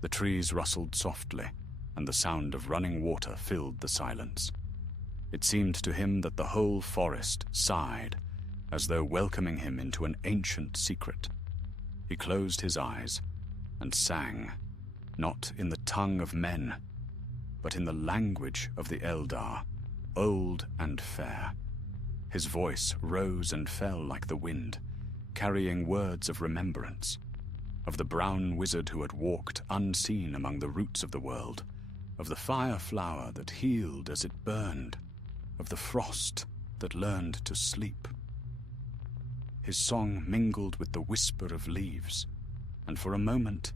The trees rustled softly, and the sound of running water filled the silence. It seemed to him that the whole forest sighed, as though welcoming him into an ancient secret. He closed his eyes and sang, not in the tongue of men, but in the language of the Eldar, old and fair. His voice rose and fell like the wind, carrying words of remembrance, of the brown wizard who had walked unseen among the roots of the world, of the fire flower that healed as it burned, of the frost that learned to sleep. His song mingled with the whisper of leaves, and for a moment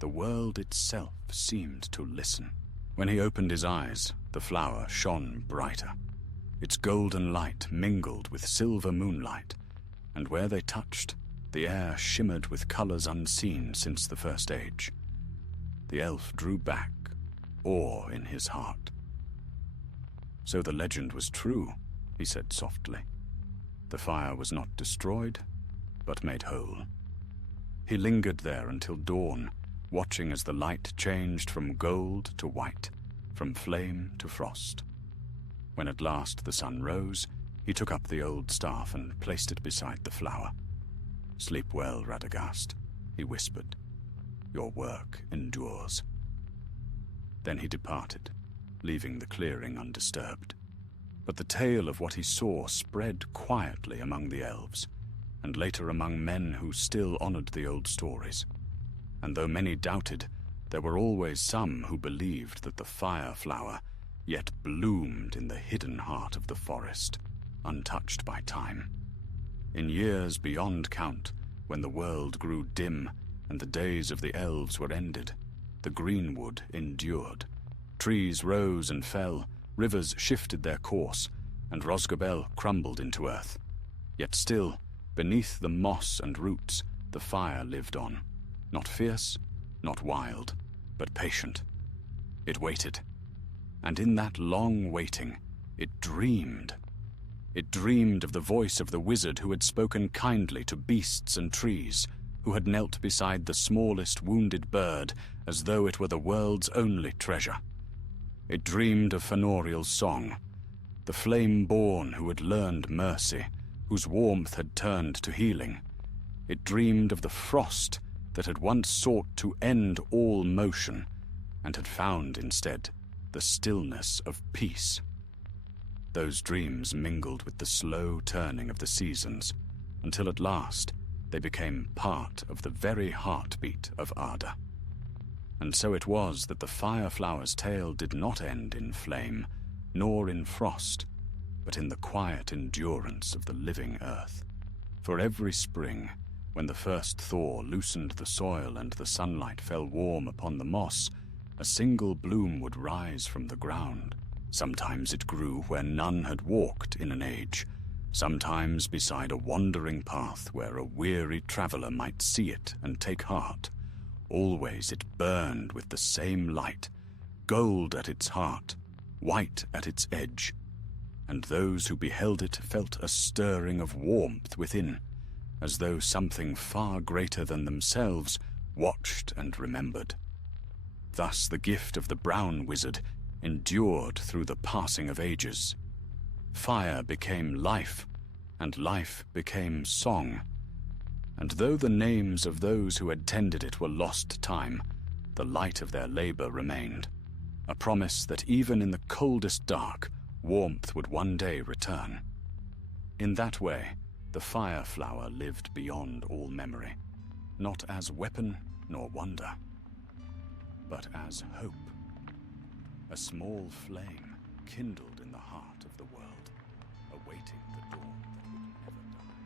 the world itself seemed to listen. When he opened his eyes, the flower shone brighter. Its golden light mingled with silver moonlight, and where they touched, the air shimmered with colors unseen since the First Age. The elf drew back, awe in his heart. "So the legend was true," he said softly. "The fire was not destroyed, but made whole." He lingered there until dawn, watching as the light changed from gold to white, from flame to frost. When at last the sun rose, he took up the old staff and placed it beside the flower. "Sleep well, Radagast," he whispered. "Your work endures." Then he departed, leaving the clearing undisturbed. But the tale of what he saw spread quietly among the elves, and later among men who still honored the old stories. And though many doubted, there were always some who believed that the fire flower yet bloomed in the hidden heart of the forest, untouched by time. In years beyond count, when the world grew dim and the days of the elves were ended, the greenwood endured. Trees rose and fell, rivers shifted their course, and Rosgobel crumbled into earth. Yet still, beneath the moss and roots, the fire lived on. Not fierce, not wild, but patient. It waited. And in that long waiting, it dreamed. It dreamed of the voice of the wizard who had spoken kindly to beasts and trees, who had knelt beside the smallest wounded bird as though it were the world's only treasure. It dreamed of Fenoriel's song, the flame-born who had learned mercy, whose warmth had turned to healing. It dreamed of the frost that had once sought to end all motion, and had found instead the stillness of peace. Those dreams mingled with the slow turning of the seasons, until at last they became part of the very heartbeat of Arda. And so it was that the fireflower's tale did not end in flame, nor in frost, but in the quiet endurance of the living earth. For every spring, when the first thaw loosened the soil and the sunlight fell warm upon the moss, a single bloom would rise from the ground. Sometimes it grew where none had walked in an age, sometimes beside a wandering path where a weary traveler might see it and take heart. Always it burned with the same light, gold at its heart, white at its edge, and those who beheld it felt a stirring of warmth within, as though something far greater than themselves watched and remembered. Thus the gift of the brown wizard endured through the passing of ages. Fire became life, and life became song. And though the names of those who had tended it were lost time, the light of their labor remained, a promise that even in the coldest dark, warmth would one day return. In that way, the fire flower lived beyond all memory, not as weapon nor wonder, but as hope. A small flame kindled in the heart of the world, awaiting the dawn that would never die.